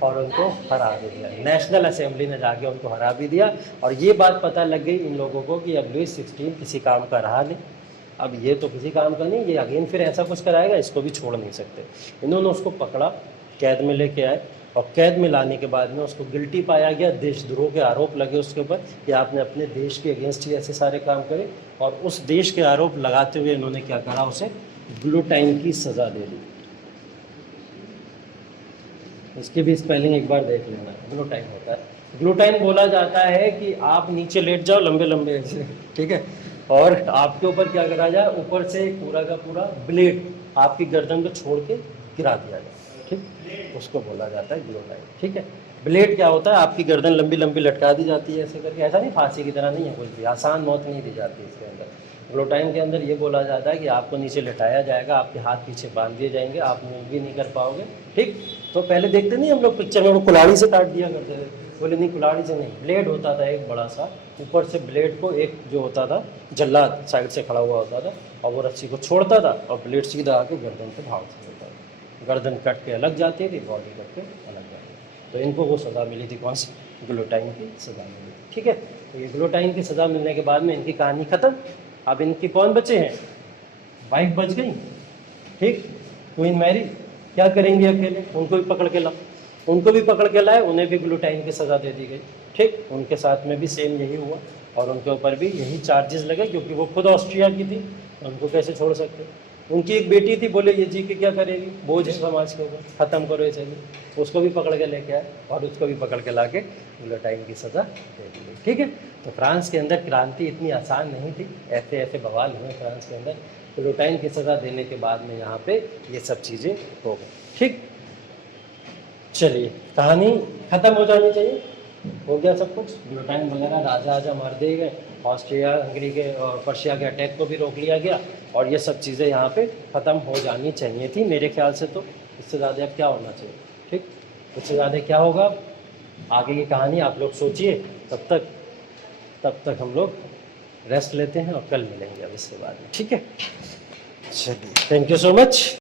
और उनको हरा भी दिया, नेशनल असेंबली ने जाके उनको हरा भी दिया। और ये बात पता लग गई इन लोगों को कि अब लुईस 16 किसी काम का रहा नहीं, अब ये तो किसी काम का नहीं, ये अगेन फिर ऐसा कुछ कराएगा, इसको भी छोड़ नहीं सकते। इन्होंने उसको पकड़ा, कैद में लेके आए और कैद में लाने के बाद में उसको गिल्टी पाया गया, देशद्रोह के आरोप लगे उसके ऊपर कि आपने अपने देश के अगेंस्ट ही ऐसे सारे काम करे। और उस देश के आरोप लगाते हुए इन्होंने क्या करा, उसे ग्लूटाइन की सज़ा दे दी। इसकी भी स्पेलिंग एक बार देख लेना, ग्लूटाइन होता है, ग्लूटाइन बोला जाता है कि आप नीचे लेट जाओ लंबे लंबे ऐसे, ठीक है, और आपके ऊपर क्या करा जाए, ऊपर से पूरा का पूरा ब्लेड आपकी गर्दन को छोड़ के गिरा दिया जाए। ठीक, उसको बोला जाता है ग्लूटाइन। ठीक है, ब्लेड क्या होता है, आपकी गर्दन लंबी लंबी लटका दी जाती है ऐसे करके, ऐसा नहीं फांसी की तरह नहीं है, कुछ भी आसान मौत नहीं दी जाती इसके अंदर। ग्लूटाइन के अंदर ये बोला जाता है कि आपको नीचे लिटाया जाएगा, आपके हाथ पीछे बांध दिए जाएंगे, आप मूव भी नहीं कर पाओगे। ठीक, तो पहले देखते नहीं हम लोग पिक्चर में, वो कुल्हाड़ी से काट दिया करते थे, बोले नहीं कुल्हाड़ी से नहीं, ब्लेड होता था एक बड़ा सा, ऊपर से ब्लेड को एक जो होता था जल्लाद साइड से खड़ा हुआ होता था और वो रस्सी को छोड़ता था और ब्लेड सीधा आके गर्दन पे भाव से देता था, गर्दन कट के अलग जाती थी, बॉडी कट के अलग जाती थी। तो इनको वो सज़ा मिली थी, कौन सी, ग्लूटाइन की सज़ा मिली। ठीक है, तो ये ग्लूटाइन की सज़ा मिलने के बाद में इनकी कहानी ख़त्म। अब इनके कौन बचे हैं, वाइफ बच गई। ठीक, क्वीन मैरी क्या करेंगी अकेले, उनको भी पकड़ के लाओ, उनको भी पकड़ के लाए, उन्हें भी ग्लूटाइन की सज़ा दे दी गई। ठीक, उनके साथ में भी सेम यही हुआ और उनके ऊपर भी यही चार्जेस लगे, क्योंकि वो खुद ऑस्ट्रिया की थी, उनको कैसे छोड़ सकते। उनकी एक बेटी थी, बोले ये जी के क्या करेगी, बोझ है समाज के ऊपर, ख़त्म करो इसे भी, उसको भी पकड़ के लेके आए और उसको भी पकड़ के ला के ग्लूटाइन की सज़ा दे दी गई। ठीक है, तो फ्रांस के अंदर क्रांति इतनी आसान नहीं थी, ऐसे ऐसे बवाल हुए फ्रांस के अंदर। ग्लूटाइन की सज़ा देने के बाद में यहाँ पे ये सब चीज़ें हो गई। ठीक, चलिए कहानी ख़त्म हो जानी चाहिए, हो गया सब कुछ, ग्लूटाइन वगैरह राजा आजा मार दिए गए, ऑस्ट्रिया हंगरी के और पर्शिया के अटैक को भी रोक लिया गया और ये सब चीज़ें यहाँ पे ख़त्म हो जानी चाहिए थी मेरे ख्याल से। तो इससे ज़्यादा अब क्या होना चाहिए, ठीक, इससे ज़्यादा क्या होगा आगे की कहानी आप लोग सोचिए। तब तक हम लोग रेस्ट लेते हैं और कल मिलेंगे अब इसके बाद में। ठीक है, चलिए, थैंक यू सो मच।